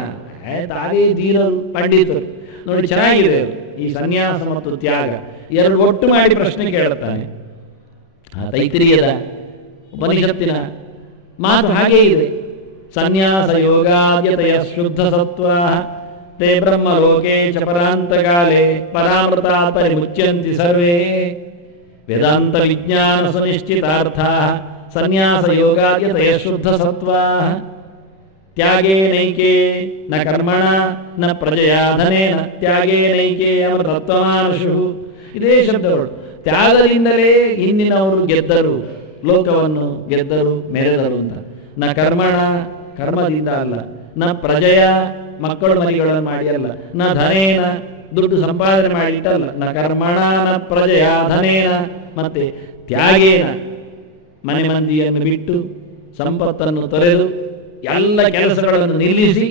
ತಾವೇ ಧೀರರು ಪಂಡಿತರು. ನೋಡಿ ಚೆನ್ನಾಗಿದೆ ಈ ಸನ್ಯಾಸ ಮತ್ತು ತ್ಯಾಗ ಎರಡು ಒಟ್ಟು ಮಾಡಿ ಪ್ರಶ್ನೆ ಕೇಳುತ್ತಾನೆ. ತೈತ್ರಿಯದ ಉಪನಿಷತ್ತಿನ ಮಾತು ಹಾಗೇ ಇದೆ. ಸನ್ಯಾಸ ಯೋಗಾದ್ಯತೆಯ ಶುದ್ಧ ಸತ್ವ ತೇ ಬ್ರಹ್ಮಲೋಕೆ ಚ ಪರಾಂತಕಾಲೇ ಪರಾಮೃತಾತ್ ಪರಿಮುಚ್ಯಂತಿ ಸರ್ವೇ ವೇದಾಂತ ವಿಜ್ಞಾನ ಸುನಿಶ್ಚಿತಾರ್ಥ ಸನ್ಯಾಸ ಯೋಗಾದ್ಯತೆಯ ಶುದ್ಧ ಸತ್ವ ತ್ಯಾಗೇನೈಕೆ ನ ಕರ್ಮಣ ನ ಪ್ರಜೆಯ ಧನೇನ ತ್ಯಾಗೇನೈಕೆ ಅಮೃತತ್ವಮಾನುಷು. ಇದೇ ಶಬ್ದಗಳು. ತ್ಯಾಗದಿಂದಲೇ ಹಿಂದಿನವರು ಗೆದ್ದರು, ಲೋಕವನ್ನು ಗೆದ್ದರು, ಮೆರೆದರು ಅಂತ. ನ ಕರ್ಮಣ, ಕರ್ಮದಿಂದ ಅಲ್ಲ. ನ ಪ್ರಜೆಯ, ಮಕ್ಕಳು ಮರಿಗಳನ್ನು ಮಾಡಿ ಅಲ್ಲ. ನ ಧನೇನ, ದುಡ್ಡು ಸಂಪಾದನೆ ಮಾಡಿಟ್ಟಲ್ಲ. ನ ಕರ್ಮಣ ನ ಪ್ರಜೆಯ ಧನೇನ. ಮತ್ತೆ ತ್ಯಾಗೇನ, ಮನೆ ಮಂದಿಯನ್ನು ಬಿಟ್ಟು ಸಂಪತ್ತನ್ನು ತೊರೆದು ಎಲ್ಲ ಕೆಲಸಗಳನ್ನು ನಿಲ್ಲಿಸಿ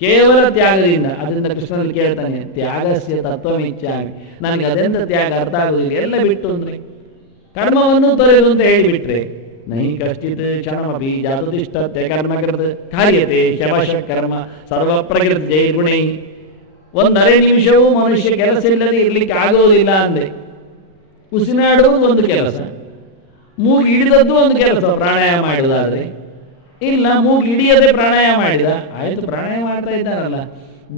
ಕೇವಲ ತ್ಯಾಗದಿಂದ. ಅದರಿಂದ ಕೃಷ್ಣನಲ್ಲಿ ಕೇಳ್ತಾನೆ, ತ್ಯಾಗಸ್ಯ ತತ್ವಮಿಚ್ಛಾಮಿ. ನನಗೆ ಅದೆಂತ ತ್ಯಾಗ ಅರ್ಥ ಆಗುದಿಲ್ಲ. ಎಲ್ಲ ಬಿಟ್ಟು ಅಂದ್ರೆ ಕರ್ಮವನ್ನು ತೊರೆದು ಅಂತ ಹೇಳಿಬಿಟ್ರೆ, ನೈ ಕಶ್ಚಿತ್ ಕ್ಷಣಮಪಿ ಜಾತುತಿಷ್ಠತೆ ಕರ್ಮಕೃತ್ ಕಾರ್ಯತೆ ಶವಶ ಕರ್ಮ ಸರ್ವ ಪ್ರಕೃತಿ ಜೈ ಗುಣೈ. ಒಂದரை ನಿಮಿಷವೂ ಮನುಷ್ಯ ಕೆಲಸ ಇಲ್ಲದೆ ಇರ್ಲಿಕ್ಕೆ ಆಗೋದಿಲ್ಲ ಅಂದ್ರೆ, ಉಸಿರಾಡುವುದು ಒಂದು ಕೆಲಸ, ಮೂಗು ಹಿಡಿದದ್ದು ಒಂದು ಕೆಲಸ ಪ್ರಾಣಾಯಾಮ ಮಾಡಿದಾದ್ರೆ. ಇಲ್ಲ, ಮೂಗು ಹಿಡಿಯದೆ ಪ್ರಾಣಾಯಾಮ ಮಾಡಿದ, ಆಯ್ತು ಪ್ರಾಣಾಯಾಮ ಮಾಡ್ತಾ ಇದ್ದಾನಲ್ಲ,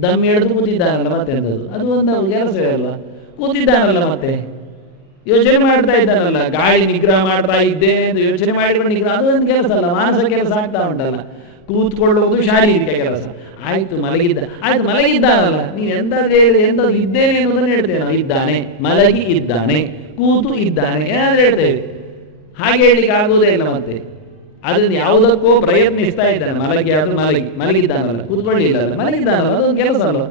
ದಮ್ ಹಿಡಿದು ಕೂತಿದ್ದಾನಲ್ಲ, ಮತ್ತೆ ಅದು ಒಂದು ಕೆಲಸವೇ ಅಲ್ಲ. ಕೂತಿದ್ದಾನಲ್ಲ, ಮತ್ತೆ ಯೋಚನೆ ಮಾಡ್ತಾ ಇದ್ದಾನಲ್ಲ, ಗಾಳಿ ನಿಗ್ರಹ ಮಾಡ್ತಾ ಇದ್ದೆ ಯೋಚನೆ ಮಾಡಿಕೊಂಡು ನಿಗ್ರಹ, ಅದೊಂದು ಕೆಲಸ ಅಲ್ಲ, ಮಾನಸಿಕ ಕೆಲಸ ಆಗ್ತಾ ಉಂಟಲ್ಲ. ಕೂತ್ಕೊಳ್ಳುವುದು ಶಾರೀರಿಕ ಕೆಲಸ. ಆಯ್ತು ಮಲಗಿದ್ದ, ಆಯ್ತು ಮಲಗಿದ್ದಾನಲ್ಲ, ನೀನು ಎಂತದ್ದು ಇದ್ದೇನೆ ಅನ್ನೋದನ್ನು ಹೇಳ್ತೇನೆ. ಇದ್ದಾನೆ, ಮಲಗಿ ಇದ್ದಾನೆ, ಕೂತು ಇದ್ದಾನೆ, ಏನಾದ್ರು ಹೇಳ್ತೇವೆ. ಹಾಗೆ ಹೇಳಿಕ್ಕೆ ಆಗುವುದೇ ಇಲ್ಲ. ಮತ್ತೆ ಅದನ್ನು ಯಾವುದಕ್ಕೂ ಪ್ರಯತ್ನಿಸ್ತಾ ಇದ್ದಾನೆ. ಮಲಗಿ ಅದು ಮಲಗಿದ್ದಾನಲ್ಲ, ಕೂತ್ಕೊಳ್ಳಿಲ್ಲ, ಮಲಗಿದ್ದಾನಲ್ಲ, ಅದೊಂದು ಕೆಲಸ ಅಲ್ಲ.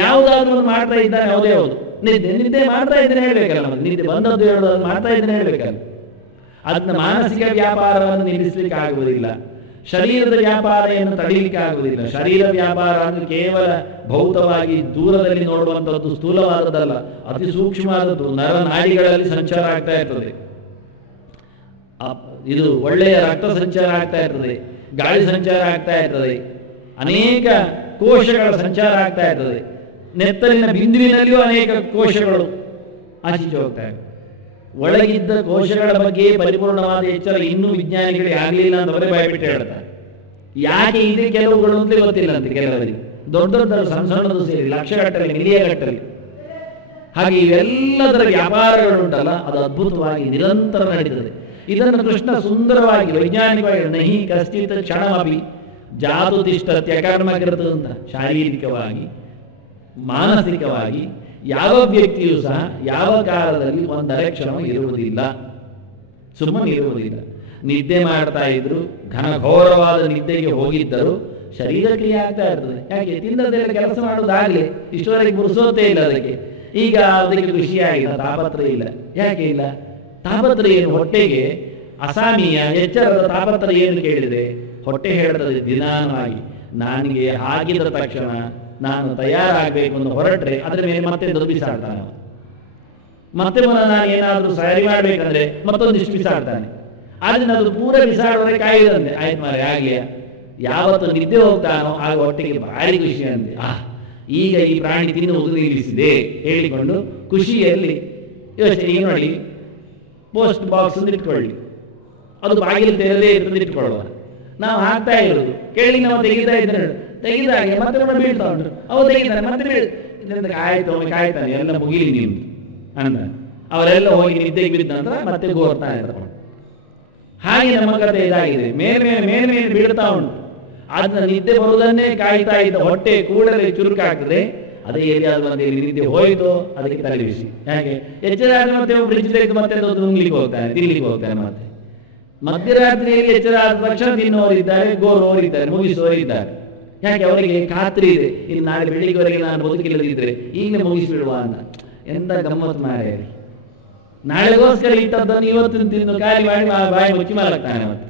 ಯಾವುದಾದ್ರೂ ಒಂದು ಮಾಡ್ತಾ ಇದ್ದಾನೆ. ಯಾವುದು ನಿದ್ದೆ ಮಾಡ್ತಾ ಇದ್ದೇನೆ ಹೇಳ್ಬೇಕಲ್ಲ. ಮತ್ತೆ ನಿದ್ದೆ ಬಂದದ್ದು ಹೇಳೋದು ಮಾಡ್ತಾ ಇದ್ದೇನೆ ಹೇಳ್ಬೇಕಲ್ಲ. ಅದನ್ನ ಮಾನಸಿಕ ವ್ಯಾಪಾರವನ್ನು ನಿಲ್ಲಿಸಲಿಕ್ಕೆ ಆಗುವುದಿಲ್ಲ. ಶರೀರದ ವ್ಯಾಪಾರವನ್ನು ತಡೀಲಿಕ್ಕೆ ಆಗುವುದಿಲ್ಲ. ಶರೀರ ವ್ಯಾಪಾರ ಅಂದ್ರೆ ಕೇವಲ ಭೌತವಾಗಿ ದೂರದಲ್ಲಿ ನೋಡುವಂಥದ್ದು, ಸ್ಥೂಲವಾದದ್ದಲ್ಲ, ಅತಿ ಸೂಕ್ಷ್ಮವಾದದ್ದು. ನರನಾಡಿಗಳಲ್ಲಿ ಸಂಚಾರ ಆಗ್ತಾ ಇರ್ತದೆ. ಇದು ಒಳ್ಳೆಯ ರಕ್ತ ಸಂಚಾರ ಆಗ್ತಾ ಇರ್ತದೆ, ಗಾಳಿ ಸಂಚಾರ ಆಗ್ತಾ ಇರ್ತದೆ, ಅನೇಕ ಕೋಶಗಳ ಸಂಚಾರ ಆಗ್ತಾ ಇರ್ತದೆ. ನೆತ್ತಲಿನ ಬಿಂದುವಿನಲ್ಲಿಯೂ ಅನೇಕ ಕೋಶಗಳು ಆಚೀಚೆ ಹೋಗ್ತಾ ಇರ್ತವೆ. ಒಳಗಿದ್ದ ಕೋಶಗಳ ಬಗ್ಗೆ ಪರಿಪೂರ್ಣವಾದ ಎಚ್ಚರ ಇನ್ನೂ ವಿಜ್ಞಾನಿಗಳಿಗೆ ಆಗಲಿಲ್ಲ ಅಂತವರೇ ಭಯಬಿಟ್ಟು ಹೇಳ್ತಾರೆ. ಯಾಕೆ ಇದೆ ಕೆಲವುಗಳು ಅಂತಲೇ ಗೊತ್ತಿಲ್ಲ ಅಂತ ಕೆಲವರಿಗೆ. ದೊಡ್ಡ ದೊಡ್ಡ ಸಣ್ಣದು ಸೇರಿ ಲಕ್ಷಗಟ್ಟಲೆ, ಮಿಲಿಯಗಟ್ಟಲೆ. ಹಾಗೆ ಇವೆಲ್ಲದರ ವ್ಯಾಪಾರಗಳುಂಟಲ್ಲ, ಅದು ಅದ್ಭುತವಾಗಿ ನಿರಂತರ ನಡೀತದೆ. ಇದನ್ನು ಕೃಷ್ಣ ಸುಂದರವಾಗಿ ವೈಜ್ಞಾನಿಕವಾಗಿ ನಹಿ ಕಶ್ಚಿತ್ ಕ್ಷಣಮಪಿ ಜಾತು ತಿಷ್ಠತ್ಯ ಕರ್ಮಕೃತ ಅಂತ, ಶಾರೀರಿಕವಾಗಿ ಮಾನಸಿಕವಾಗಿ ಯಾವ ವ್ಯಕ್ತಿಯೂ ಸಹ ಯಾವ ಕಾಲದಲ್ಲಿ ಒಂದರೆ ಕ್ಷಣ ಇರುವುದಿಲ್ಲ, ಸುಮ್ಮನೆ ಇರುವುದಿಲ್ಲ. ನಿದ್ದೆ ಮಾಡ್ತಾ ಇದ್ರು, ಘನಘೋರವಾದ ನಿದ್ದೆಗೆ ಹೋಗಿದ್ದರು, ಶರೀರ ಕ್ರಿಯೆ ಆಗ್ತಾ ಇರ್ತದೆ. ಯಾಕೆ? ತಿಂದದೆಲ್ಲ ಕೆಲಸ ಮಾಡೋದಾಗಲಿ ಇಷ್ಟವರೆಗೆ ಮುರಿಸೋತೇ ಇಲ್ಲ ಅದಕ್ಕೆ. ಈಗ ಅದಕ್ಕೆ ಖುಷಿಯಾಗಿಲ್ಲ, ತಾಪತ್ರಯ ಇಲ್ಲ. ಯಾಕೆ ಇಲ್ಲ? ತಾಪತ್ರಯ ಏನು? ಹೊಟ್ಟೆಗೆ ಅಸಾಮಿಯ ಎಚ್ಚರದ ತಾಪತ್ರಯ ಏನು ಕೇಳಿದೆ? ಹೊಟ್ಟೆ ಹೇಳ್ತದೆ ದಿನಾನವಾಗಿ, ನನಗೆ ಹಾಗಿದ ತಕ್ಷಣ ನಾನು ತಯಾರಾಗಬೇಕು ಅಂತ ಹೊರಟ್ರೆ ಅದರ ಮೇಲೆ ಮತ್ತೆ ಬಿಸಾಡ್ತಾನೆ. ಮತ್ತೆ ನಾನು ಏನಾದರೂ ಸರಿ ಮಾಡ್ಬೇಕಂದ್ರೆ ಮತ್ತೊಂದಿಷ್ಟು ಬಿಸಾಡ್ತಾನೆ. ಆದ್ರೆ ಅದು ಪೂರ ಬಿಸಾಡುವರೆ ಕಾಯ್ದಂತೆ. ಆಯ್ತು ಮಾರೆ ಆಗ್ಲಿಯ, ಯಾವತ್ತು ನಿದ್ದೆ ಹೋಗ್ತಾನೋ ಆಗ ಹೊಟ್ಟೆಗೆ ಭಾರಿ ಖುಷಿ ಅಂತೆ. ಈಗ ಈ ಪ್ರಾಣಿ ತಿನ್ನುವುದು ನಿಲ್ಲಿಸಿದೆ ಹೇಳಿಕೊಂಡು ಖುಷಿಯಲ್ಲಿ ಯೋಚನೆ. ಈಗ ನೋಡಿ, ಪೋಸ್ಟ್ ಬಾಕ್ಸ್ ಇಟ್ಕೊಳ್ಳಿ, ಅದು ಬಾಗಿಲು ತೆರೆದೇ ಇರ್ತದೆ, ಇಟ್ಕೊಳ್ಳುವ. ನಾವು ಹಾಕ್ತಾ ಇರೋದು ಕೇಳಿ ನಾವು ತೆಗಿತಾ ಇದ್ದೇನೆ, ತೆಗಿದಾಗೆ ಮತ್ತೆ ಬೀಳ್ತಾ ಉಂಟು, ಅವು ತೆಗಿತಾನೆ ಮತ್ತೆ ಇದರಿಂದ ಆಯ್ತು ಕಾಯ್ತಾನೆ, ಎಲ್ಲ ಮುಗಿಲಿ ನೀವು ಅಂದ. ಅವರೆಲ್ಲ ಹೋಗಿ ನಿದ್ದೆಗೆ ಬಿದ್ದ ನಂತರ ಮತ್ತೆ ಗೋರ್ತಾನೆ ಇರ್ತಾರೆ. ಹಾಗೆ ನಮ್ಮ ಕಥೆ ಇದಾಗಿದೆ. ಮೇಲೆ ಮೇಲೆ ಬೀಳ್ತಾ ಉಂಟು. ಅದನ್ನ ನಿದ್ದೆ ಬರುವುದನ್ನೇ ಕಾಯ್ತಾ ಇದ್ದ ಹೊಟ್ಟೆ ಕೂಡಲೇ ಚುರುಕಾಗ್ತದೆ. ಅದೇ ಎಲ್ಲಿಯಾದ್ರೂ ಒಂದು ನಿದ್ದೆ ಹೋಯ್ತು ಅದಕ್ಕೆ ತಲೆಬಿಸಿ. ಯಾಕೆ? ಎಚ್ಚರ ಮತ್ತೆ ಬ್ರಿಡ್ಜ್ ತೆಗೆದು ಮತ್ತೆ ನುಂಗ್ಲಿಕ್ಕೆ ಹೋಗ್ತಾನೆ, ತಿನ್ಲಿಕ್ಕೆ ಹೋಗ್ತಾನೆ. ಮತ್ತೆ ಮಧ್ಯರಾತ್ರಿಯಲ್ಲಿ ಎಚ್ಚರ ಆದ ತಕ್ಷಣ ತಿನ್ನೋರಿದ್ದಾರೆ, ಗೋರೋರಿದ್ದಾರೆ, ಮುಗಿಸೋರಿದ್ದಾರೆ. ಯಾಕೆ? ಅವರಿಗೆ ಖಾತ್ರಿ ಇದೆ, ಇಲ್ಲಿ ನಾಳೆ ಬೆಳಿಗ್ಗೆವರೆಗೆ ನಾನು ಬದುಕಿಲ್ಲದಿದ್ದರೆ ಈಗಲೇ ಮುಗಿಸಿಬಿಡುವ ಅಂತ. ಎಂತ ಗಮ್ಮತ್ ಮಾರೇ! ನಾಳೆಗೋಸ್ಕರ ಇಟ್ಟದ್ದನ್ನು ಇವತ್ತು ತಿಂದು ಖಾಲಿ ಮಾಡಿ ಬಾಯಿ ಮುಚ್ಚಿ ಮಲಗ್ತಾನೆ. ಮತ್ತೆ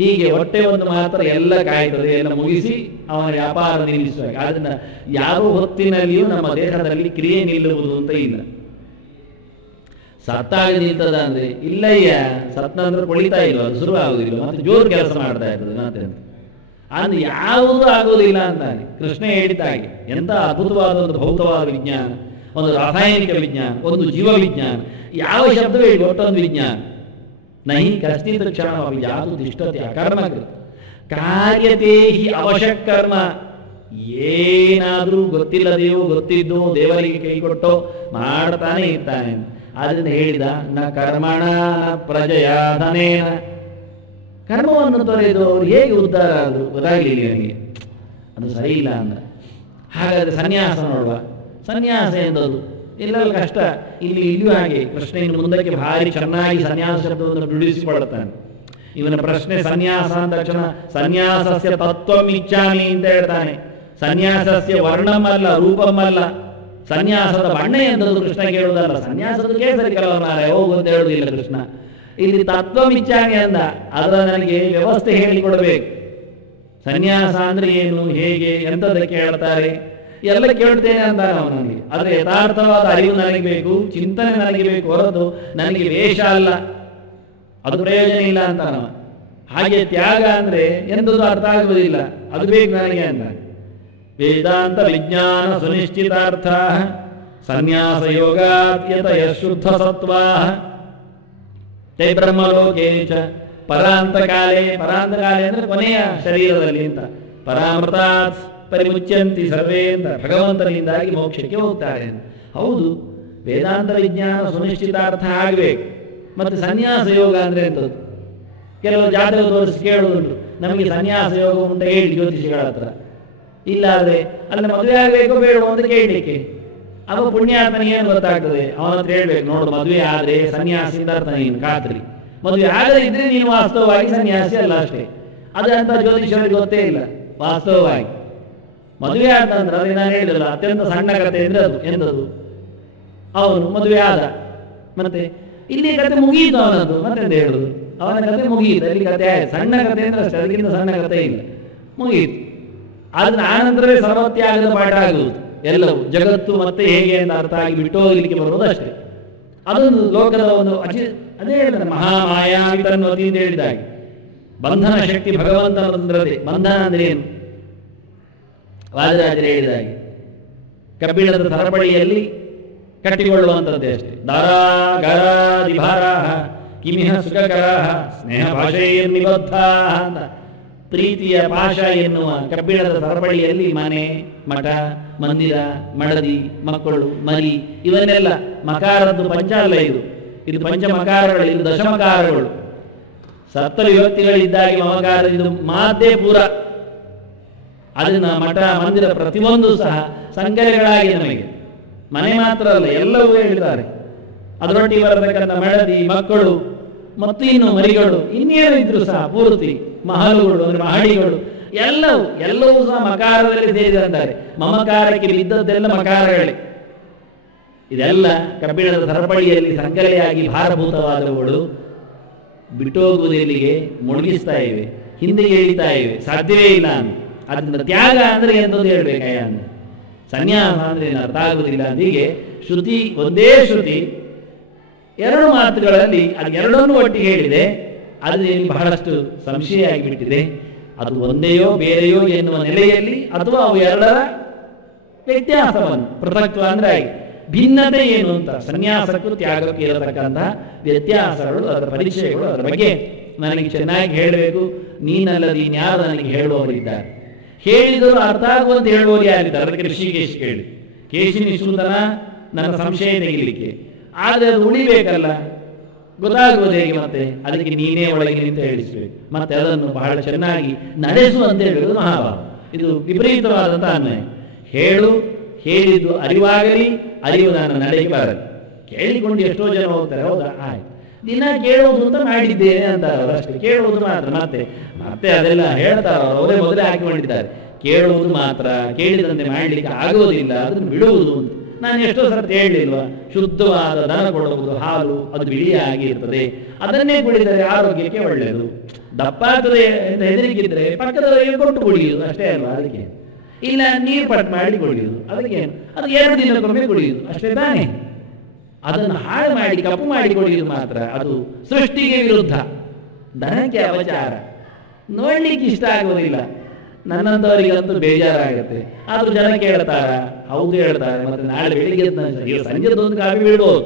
ಹೀಗೆ ಹೊಟ್ಟೆ ಒಂದು ಮಾತ್ರ ಎಲ್ಲ ಕಾಯ್ತದೆ, ಎಲ್ಲ ಮುಗಿಸಿ ಅವನ ವ್ಯಾಪಾರ ನಿಲ್ಲಿಸುವಾಗ. ಅದನ್ನ ಯಾವ ಹೊತ್ತಿನಲ್ಲಿಯೂ ನಮ್ಮ ದೇಹದಲ್ಲಿ ಕ್ರಿಯೆ ನಿಲ್ಲುವುದು ಅಂತ ಇಲ್ಲ. ಸತ್ತಾಗ ನಿಲ್ತದ ಅಂದ್ರೆ ಇಲ್ಲಯ್ಯ, ಸತ್ತಂದ್ರೆ ಕೊಳಿತಾ ಇಲ್ಲ, ಅದು ಶುರು ಆಗುದಿಲ್ಲ, ಮತ್ತೆ ಜೋರು ಕೆಲಸ ಮಾಡ್ತಾ ಇರ್ತದೆ. ಮತ್ತೆ ಅಂದ್ರೆ ಯಾವುದೂ ಆಗುವುದಿಲ್ಲ ಅಂತಾನೆ ಕೃಷ್ಣ ಹೇಳಿದ ಹಾಗೆ. ಎಂತ ಅದ್ಭುತವಾದ ಒಂದು ಭೌತವಾದ ವಿಜ್ಞಾನ, ಒಂದು ರಾಸಾಯನಿಕ ವಿಜ್ಞಾನ, ಒಂದು ಜೀವ ವಿಜ್ಞಾನ. ಯಾವ ಶಬ್ದವೇ ಹೇಳಿ ಒಟ್ಟೊಂದು ವಿಜ್ಞಾನ. ನಹಿ ಕಶ್ಚಿತ್ ಕ್ಷಣ ಯಾವುದು ತಿಷ್ಠತೆ ಅಕರ್ಮಕೃತ ಕಾರ್ಯತೆ ಹಿ ಅವಶ್ಯಕ ಕರ್ಮ. ಏನಾದ್ರೂ ಗೊತ್ತಿಲ್ಲದೆಯೋ ಗೊತ್ತಿದ್ದೋ ದೇವರಿಗೆ ಕೈ ಕೊಟ್ಟೋ ಮಾಡ್ತಾನೆ ಇರ್ತಾನೆ. ಅದರಿಂದ ಹೇಳಿದ ನ ಕರ್ಮಣ ನ ಪ್ರಜೆಯ ಧನೇನ. ಕರ್ಮವನ್ನು ತೊರೆದು ಅವ್ರು ಹೇಗೆ ಉದ್ಧಾರ ಆದ್ರು ಗೊತ್ತಾಗ್ಲಿಲ್ಲ ನನಗೆ, ಅದು ಸರಿ ಇಲ್ಲ ಅಂದ. ಹಾಗಾದ್ರೆ ಸನ್ಯಾಸ ನೋಡುವ. ಸನ್ಯಾಸ ಎಂದದು ಎಲ್ಲರೂ ಕಷ್ಟ. ಇಲ್ಲಿಯೂ ಹಾಗೆ ಕೃಷ್ಣ ಇನ್ನು ಮುಂದಕ್ಕೆ ಭಾರಿ ಚೆನ್ನಾಗಿ ಸನ್ಯಾಸ ಶಬ್ದವನ್ನು ನುಡಿಸಿಕೊಳ್ಳುತ್ತಾನೆ. ಇವನ ಪ್ರಶ್ನೆ ಸನ್ಯಾಸ ಅಂದ ತಕ್ಷಣ ಸನ್ಯಾಸಸ್ಯ ತತ್ವಂ ಇಚ್ಛಾಮಿ ಅಂತ ಹೇಳ್ತಾನೆ. ಸನ್ಯಾಸಸ್ಯ ವರ್ಣಮಲ್ಲ ರೂಪಮಲ್ಲ, ಸನ್ಯಾಸದ ಬಣ್ಣ ಎಂದದ್ದು ಕೃಷ್ಣ ಕೇಳುವುದಲ್ಲ. ಸನ್ಯಾಸದ ಕೇಸರಿ ಕೆಲವರ ಹೋಗು ಅಂತ ಹೇಳುವುದಿಲ್ಲ ಕೃಷ್ಣ. ಇಲ್ಲಿ ತತ್ವಂ ಇಚ್ಛಾಮಿ ಅಂದ, ಅದರ ನನಗೆ ವ್ಯವಸ್ಥೆ ಹೇಳಿಕೊಡಬೇಕು. ಸನ್ಯಾಸ ಅಂದ್ರೆ ಏನು, ಹೇಗೆ, ಎಂತದಕ್ಕೆ ಹೇಳ್ತಾರೆ ಎಲ್ಲ ಕೇಳ್ತೇನೆ ಅಂತ ಅವನಿಗೆ. ಆದ್ರೆ ಯಥಾರ್ಥವಾದ ಅರಿವು ನನಗೆ ಬೇಕು, ಚಿಂತನೆ ನನಗೆ ಬೇಕು ಹೊರತು ನನಗೆ ವೇಷ ಅಲ್ಲ, ಅದು ಪ್ರಯೋಜನ ಇಲ್ಲ ಅಂತ ನಾವು. ಹಾಗೆ ತ್ಯಾಗ ಅಂದ್ರೆ ಎಂದದು ಅರ್ಥ ಆಗುವುದಿಲ್ಲ, ಅದು ಬೇಕು ನನಗೆ ಅಂತ. ವೇದಾಂತ ವಿಜ್ಞಾನ ಸುನಿಶ್ಚಿತಾರ್ಥ ಸನ್ಯಾಸ ಯೋಗಾತ್ಯತಯ ಶುದ್ಧ ಸತ್ವಾ ತೇ ಬ್ರಹ್ಮಲೋಕೇ ಚ ಪರಾಂತ ಕಾಲೇ. ಪರಾಂತ ಕಾಲೇ ಅಂದ್ರೆ ಕೊನೆಯ ಶರೀರದಲ್ಲಿ ಅಂತ. ಪರಾಮೃತಾತ್ ಪರಿಮುಚ್ಯಂತಿ ಸರ್ವೇ ಅಂತ. ಭಗವಂತನಿಂದಾಗಿ ಮೋಕ್ಷಕ್ಕೆ ಹೋಗ್ತಾರೆ. ಹೌದು, ವೇದಾಂತ ವಿಜ್ಞಾನ ಸುನಿಶ್ಚಿತಾರ್ಥ ಆಗಬೇಕು. ಮತ್ತೆ ಸನ್ಯಾಸ ಯೋಗ ಅಂದ್ರೆ ಎಂಥದ್ದು? ಕೆಲವು ಜಾತಕ ತೋರಿಸಿ ಕೇಳುವುದುಂಟು, ನಮಗೆ ಸನ್ಯಾಸ ಯೋಗ ಉಂಟ ಹೇಳಿ ಜ್ಯೋತಿಷಿಗಳ ಹತ್ರ. ಇಲ್ಲಾದ್ರೆ ಅಲ್ಲಿ ಮದುವೆ ಆಗಬೇಕೋ ಬೇಡವೋ ಅಂತ ಕೇಳಲಿಕ್ಕೆ. ಅವ ಪುಣ್ಯಾತ್ಮನಿಗೆ ಏನು ಗೊತ್ತಾಗ್ತದೆ? ಅವನ ಹತ್ರ ಹೇಳ್ಬೇಕು, ನೋಡು ಮದುವೆ ಆದ್ರೆ ಸನ್ಯಾಸಿಯಿಂದ ಅರ್ಥ ನೀನು ಖಾತ್ರಿ, ಮದುವೆ ಆಗದೇ ಇದ್ರೆ ನೀನು ವಾಸ್ತವವಾಗಿ ಸನ್ಯಾಸಿ ಅಲ್ಲ ಅಷ್ಟೇ. ಅದಂತ ಜ್ಯೋತಿಷರಿಗೆ ಗೊತ್ತೇ ಇಲ್ಲ. ವಾಸ್ತವವಾಗಿ ಮದುವೆ ಆದಂದ್ರೆ ಅದೇ ನಾನು ಹೇಳಿದಲ್ಲ, ಅತ್ಯಂತ ಸಣ್ಣ ಕಥೆ ಅಂದ್ರೆ ಅದು ಎಂಥದ್ದು? ಅವನು ಮದುವೆ ಆದ, ಮತ್ತೆ ಇಲ್ಲಿ ಕತೆ ಮುಗಿಯಿತು ಅವನದ್ದು. ಮತ್ತೆಂತ ಹೇಳುದು? ಅವನ ಕತೆ ಮುಗಿಯಿತು, ಅಲ್ಲಿ ಕತೆ ಆಯ್ತು. ಸಣ್ಣ ಕತೆ ಅಂದ್ರೆ ಅಷ್ಟೇ, ಅದಕ್ಕಿಂತ ಸಣ್ಣ ಕತೆ ಇಲ್ಲ, ಮುಗಿಯಿತು. ಆದ್ರೆ ಆನಂತರವೇ ಸರ್ವತ್ಯಾಗದ ಪಾಠ ಆಗುವುದು ಎಲ್ಲವೂ. ಜಗತ್ತು ಮತ್ತೆ ಹೇಗೆ ಅಂತ ಅರ್ಥ ಆಗಿ ಬಿಟ್ಟು ಹೋಗ್ಲಿಕ್ಕೆ ಬರುವುದು ಅಷ್ಟೇ. ಅದೊಂದು ಲೋಕದ ಒಂದು ಅದೇ ಹೇಳಿದ ಮಹಾಮಾಯಾವಿ ತನ್ನೋದಿ ಅಂತ ಹೇಳಿದಾಗೆ ಬಂಧನ ಶಕ್ತಿ ಭಗವಂತನಂದ್ರದೆ. ಬಂಧನ ಅಂದ್ರೆ ಏನು? ವಾದಿರಾಜರು ಹೇಳಿದಾಗೆ ಕಬ್ಬಿಣದ ಸರಪಳಿಯಲ್ಲಿ ಕಟ್ಟಿಕೊಳ್ಳುವಂಥದ್ದೇ ಅಷ್ಟೇ. ದಾರಾ ಗರಾದಿ ಭಾರಾಹ ಕಿಮಿಹ ಸುಖಕರಾಹ ಸ್ನೇಹ ಭಾಷೆಯ ನಿಬದ್ಧ ಅಂತ. ಪ್ರೀತಿಯ ಪಾಶ ಎನ್ನುವ ಕಬ್ಬಿಣದ ಸರಪಳಿಯಲ್ಲಿ ಮನೆ, ಮಠ, ಮಂದಿರ, ಮಡದಿ, ಮಕ್ಕಳು, ಮರಿ ಇವನ್ನೆಲ್ಲ ಮಕಾರದ್ದು ಪಂಚ ಅಲ್ಲ ಇದು. ಇದು ಪಂಚ ಮಕಾರಗಳು, ಇದು ದಶಮಕಾರಗಳು. ಸತ್ತ ವಿಭಕ್ತಿಗಳಿದ್ದಾಗಿ ಮಮಕಾರ ಇದು ಮಾತೇ ಪೂರ. ಅದನ್ನ ಮಠ, ಮಂದಿರ ಪ್ರತಿಯೊಂದು ಸಹ ಸಂಕಲೆಗಳಾಗಿ ನಮಗೆ. ಮನೆ ಮಾತ್ರ ಅಲ್ಲ, ಎಲ್ಲವೂ ಹೇಳಿದ್ದಾರೆ. ಅದರೊಟ್ಟಿಗೆ ಬರತಕ್ಕಂಥ ಮಡದಿ, ಮಕ್ಕಳು ಮತ್ತು ಇನ್ನು ಮರಿಗಳು, ಇನ್ನೇನು ಇದ್ರು ಸಹ ಪೂರ್ತಿ ಮಹಲುಗಳು ಅಂದ್ರೆ ಮಹಡಿಗಳು ಎಲ್ಲವೂ ಸಹ ಮಕಾರದಲ್ಲಿ ಸೇರಿದಂತಾರೆ. ಮಮಕಾರಕ್ಕೆ ಬಿದ್ದದ್ದೆಲ್ಲ ಮಕಾರಗಳೇ. ಇದೆಲ್ಲ ಕಬ್ಬಿಣದ ಸರಪಳಿಯಲ್ಲಿ ಸಂಕಲೆಯಾಗಿ ಭಾರಭೂತವಾದವುಗಳು ಬಿಟ್ಟೋಗುವುದೆಲ್ಲಿಗೆ ಮುಳುಗಿಸ್ತಾ ಇವೆ, ಹಿಂದೆ ಎಳಿತಾ ಇವೆ, ಸಾಧ್ಯವೇ ಇಲ್ಲ ಅಂತ. ಅದನ್ನ ತ್ಯಾಗ ಅಂದ್ರೆ ಎಂತದ್ದು ಹೇಳ್ಬೇಕಯ್ಯ ಅಂತ. ಸನ್ಯಾಸ ಅಂದ್ರೆ ಅರ್ಥ ಆಗುವುದಿಲ್ಲ. ಹೀಗೆ ಶ್ರುತಿ, ಒಂದೇ ಶ್ರುತಿ ಎರಡು ಮಾತುಗಳಲ್ಲಿ ಅದೆರಡನ್ನೂ ಒಟ್ಟಿಗೆ ಹೇಳಿದೆ. ಅದು ಬಹಳಷ್ಟು ಸಂಶಯ ಆಗಿಬಿಟ್ಟಿದೆ. ಅದು ಒಂದೆಯೋ ಬೇರೆಯೋ ಎನ್ನುವ ನೆಲೆಯಲ್ಲಿ, ಅಥವಾ ಅವು ಎರಡರ ವ್ಯತ್ಯಾಸವನ್ನು ಪೃಥಕ್ತ್ವ ಅಂದ್ರೆ ಭಿನ್ನತೆ ಏನು ಅಂತ. ಸನ್ಯಾಸಕ್ಕೂ ತ್ಯಾಗಕ್ಕೂ ಇರತಕ್ಕಂತಹ ವ್ಯತ್ಯಾಸಗಳು, ಅದರ ಪರಿಚಯಗಳು, ಅದರ ಬಗ್ಗೆ ನನಗೆ ಚೆನ್ನಾಗಿ ಹೇಳಬೇಕು. ನೀನಲ್ಲದೆ ಇನ್ಯಾರು ನನಗೆ ಹೇಳುವವರಿದ್ದಾರೆ. ಹೇಳಿದರು ಅರ್ಥ ಆಗುವಂತ ಹೇಳುವವರು ಯಾರಿದ್ದಾರೆ? ಅದಕ್ಕೆ ಋಷಿಕೇಶ್ ಕೇಳಿ, ಕೇಶಿನಿ ಸೂತನ ನನ್ನ ಸಂಶಯ ತೆಗಿಲಿಕ್ಕೆ. ಆದರೆ ಅದು ಉಳಿಬೇಕಲ್ಲ, ಗೊತ್ತಾಗುವುದು ಹೇಗೆ? ಮತ್ತೆ ಅದಕ್ಕೆ ನೀನೇ ಒಳಗೆ ನಿಂತು ಹೇಳಿಸ್ಬೇಕು, ಮತ್ತೆ ಅದನ್ನು ಬಹಳ ಚೆನ್ನಾಗಿ ನಡೆಸುವಂತ ಹೇಳುವುದು ಮಹಾಭಾವ. ಇದು ವಿಪರೀತವಾದಂತಹ ಅನ್ವಯ. ಹೇಳಿದ್ದು ಅರಿವಾಗಲಿ, ಅರಿವು ನನ್ನ ನಡೆಗೆ ಬರಲಿ. ಕೇಳಿಕೊಂಡು ಎಷ್ಟೋ ಜನ ಹೋಗ್ತಾರೆ, ಹೌದಾ ಆಯ್ತು, ದಿನ ಕೇಳುವುದು ಅಂತ ಮಾಡಿದ್ದೇನೆ ಅಂತ ಅಷ್ಟೇ, ಕೇಳುವುದು ಮಾತ್ರ. ಮತ್ತೆ ಮತ್ತೆ ಅದೆಲ್ಲ ಹೇಳ್ತಾರ, ಅವರೇ ಮೊದಲೇ ಹಾಕಿಕೊಂಡಿದ್ದಾರೆ. ಕೇಳುವುದು ಮಾತ್ರ, ಕೇಳಿದಂತೆ ಮಾಡಲಿಕ್ಕೆ ಆಗುವುದಿಲ್ಲ, ಅದನ್ನು ಬಿಡುವುದು ಅಂತ. ನಾನು ಎಷ್ಟೋ ಸರ್ತಿ ಹೇಳಿಲ್ವಾ, ಶುದ್ಧವಾದ ದನ ಕೊಡುವುದು ಹಾಲು, ಅದು ಬಿಳಿಯಾಗಿ ಇರ್ತದೆ, ಅದನ್ನೇ ಕುಡಿದರೆ ಆರೋಗ್ಯಕ್ಕೆ ಒಳ್ಳೆಯದು. ದಪ್ಪ ಆಗ್ತದೆ ಅಂತ ಹೆದರಿಕಿದ್ರೆ ಪಕ್ಕದವರಿಗೆ ಕೊಟ್ಟು ಕುಡಿಯುವುದು ಅಷ್ಟೇ ಅಲ್ವಾ. ಅದಕ್ಕೆ ಇಲ್ಲ ನೀರು ಪಟ್ಟು ಮಾಡಿ ಕುಡಿಯುವುದು, ಅದಕ್ಕೇನು, ಅದು 2 ದಿನಕ್ಕೊಮ್ಮೆ ಕುಡಿಯುವುದು ಅಷ್ಟೇ ತಾನೇ. ಅದನ್ನು ಹಾಳು ಮಾಡಿ ಕಪ್ಪು ಮಾಡಿ ಕುಡಿಯುವುದು ಮಾತ್ರ ಅದು ಸೃಷ್ಟಿಗೆ ವಿರುದ್ಧ, ದನಕ್ಕೆ ಅಪಚಾರ, ನೋಡ್ಲಿಕ್ಕೆ ಇಷ್ಟ ಆಗುವುದಿಲ್ಲ. ನನ್ನಂತವರಿಗಂತೂ ಬೇಜಾರಾಗುತ್ತೆ. ಆದ್ರೂ ಜನ ಕೇಳ್ತಾರ, ಹೌದು ಹೇಳ್ತಾರೆ. ಮತ್ತೆ ನಾಳೆ ಬೆಳಿಗ್ಗೆ ಸಂಜೆದೊಂದು ಕಾಫಿ ಬಿಡ್ಬೋದು,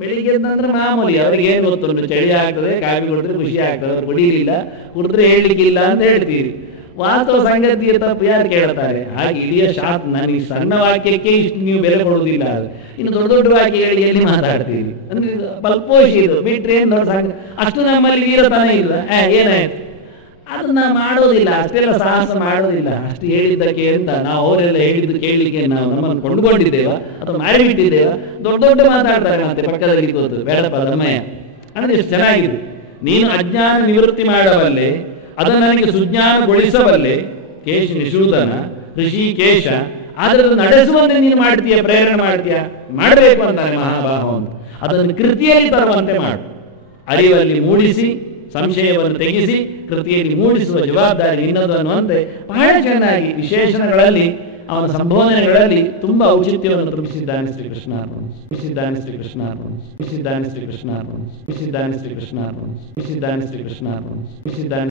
ಬೆಳಿಗ್ಗೆ ಅಂದ್ರೆ ಮಾಮೂಲಿ, ಅವ್ರಿಗೆ ಏನು ಗೊತ್ತುಂಟು, ಚಳಿ ಆಗ್ತದೆ, ಕಾಫಿ ಕುಡಿದ್ರೆ ಖುಷಿ ಆಗ್ತದೆ, ಅವ್ರು ಕುಡಿಯಲಿಲ್ಲ, ಕುಡಿದ್ರೆ ಹೇಳಲಿಕ್ಕಿಲ್ಲ ಅಂತ ಹೇಳ್ತೀರಿ. ವಾಸ್ತವ ಸಂಗತಿಯ ತಪ್ಪು ಯಾರು ಕೇಳ್ತಾರೆ? ಹಾಗೆ ಇಡೀ ನನಗೆ ಸಣ್ಣ ವಾಕ್ಯಕ್ಕೆ ಇಷ್ಟು ನೀವು ಬೆಲೆ ಕೊಡುವುದಿಲ್ಲ, ಇನ್ನು ದೊಡ್ಡ ದೊಡ್ಡ ವಾಕ್ಯ ಹೇಳಿ ಎಲ್ಲಿ ಮಾತಾಡ್ತೀರಿ? ಅಂದ್ರೆ ಪಲ್ಪೋಷಿ ಇದು ಬಿಟ್ರೆ ಏನು ದೊಡ್ಡ ಸಂಗ, ಅಷ್ಟು ನಮ್ಮಲ್ಲಿ ವೀರತನ ಇಲ್ಲ. ಏನಾಯ್ತು ಅದನ್ನ ಮಾಡೋದಿಲ್ಲ, ಅಷ್ಟೆಲ್ಲ ಸಾಹಸ ಮಾಡೋದಿಲ್ಲ. ಅಷ್ಟು ಹೇಳಿದ್ದಕ್ಕೆ ಅಂತ ನಾವು ಅವರೆಲ್ಲ ಹೇಳಿದ್ದು ಕೇಳಲಿಕ್ಕೆ ನಾವು ನಮ್ಮನ್ನು ಕೊಂಡುಕೊಂಡಿದ್ದೇವಾ ಅಥವಾ ಮಾಡಿಬಿಟ್ಟಿದ್ದೇವಾ? ದೊಡ್ಡ ದೊಡ್ಡ ಮಾತಾಡ್ತಾರೆ, ಮತ್ತೆ ಪಕ್ಕದಲ್ಲಿ ಕೂತು ಬೇಡಪ್ಪ ದಮ್ಮಯ್ಯ ಅಂದ್ರೆ ಎಷ್ಟು ಚೆನ್ನಾಗಿದೆ. ನೀನು ಅಜ್ಞಾನ ನಿವೃತ್ತಿ ಮಾಡಬಲ್ಲೆ, ಅದನ್ನು ನನಗೆ ಸುಜ್ಞಾನಗೊಳಿಸಬಲ್ಲೆ, ಕೇಶ ನಿಶೂದನ ಋಷಿಕೇಶ, ಆದ್ರೆ ನಡೆಸುವಂತೆ ನೀನು ಮಾಡ್ತೀಯ, ಪ್ರೇರಣೆ ಮಾಡ್ತೀಯ, ಮಾಡಬೇಕು ಅಂತಾನೆ ಮಹಾಭಾವ. ಅದನ್ನು ಕೃತಿಯಲ್ಲಿ ತರುವಂತೆ ಮಾಡು, ಅರಿವಲ್ಲಿ ಮೂಡಿಸಿ ಸಂಶಯವನ್ನು ತೆಗೆಸಿ ಕೃತಿಯಲ್ಲಿ ಮೂಡಿಸುವ ಜವಾಬ್ದಾರಿ ನಿನ್ನದು ಅನ್ನುವಂತೆ ಬಹಳ ಚೆನ್ನಾಗಿ ವಿಶೇಷಣಗಳಲ್ಲಿ ಅವನ ಸಂಬೋಧನೆಗಳಲ್ಲಿ ತುಂಬಾ ಔಚಿತ್ಯವನ್ನು ತುಂಬಿಸಿದ್ದಾನೆ ಶ್ರೀಕೃಷ್ಣ. ಶ್ರೀಕೃಷ್ಣ ಶ್ರೀಕೃಷ್ಣ ಶ್ರೀಕೃಷ್ಣ ಶ್ರೀಕೃಷ್ಣ ಶ್ರೀಕೃಷ್ಣ ಶ್ರೀಕೃಷ್ಣ ಶ್ರೀಕೃಷ್ಣ ಶ್ರೀಕೃಷ್ಣ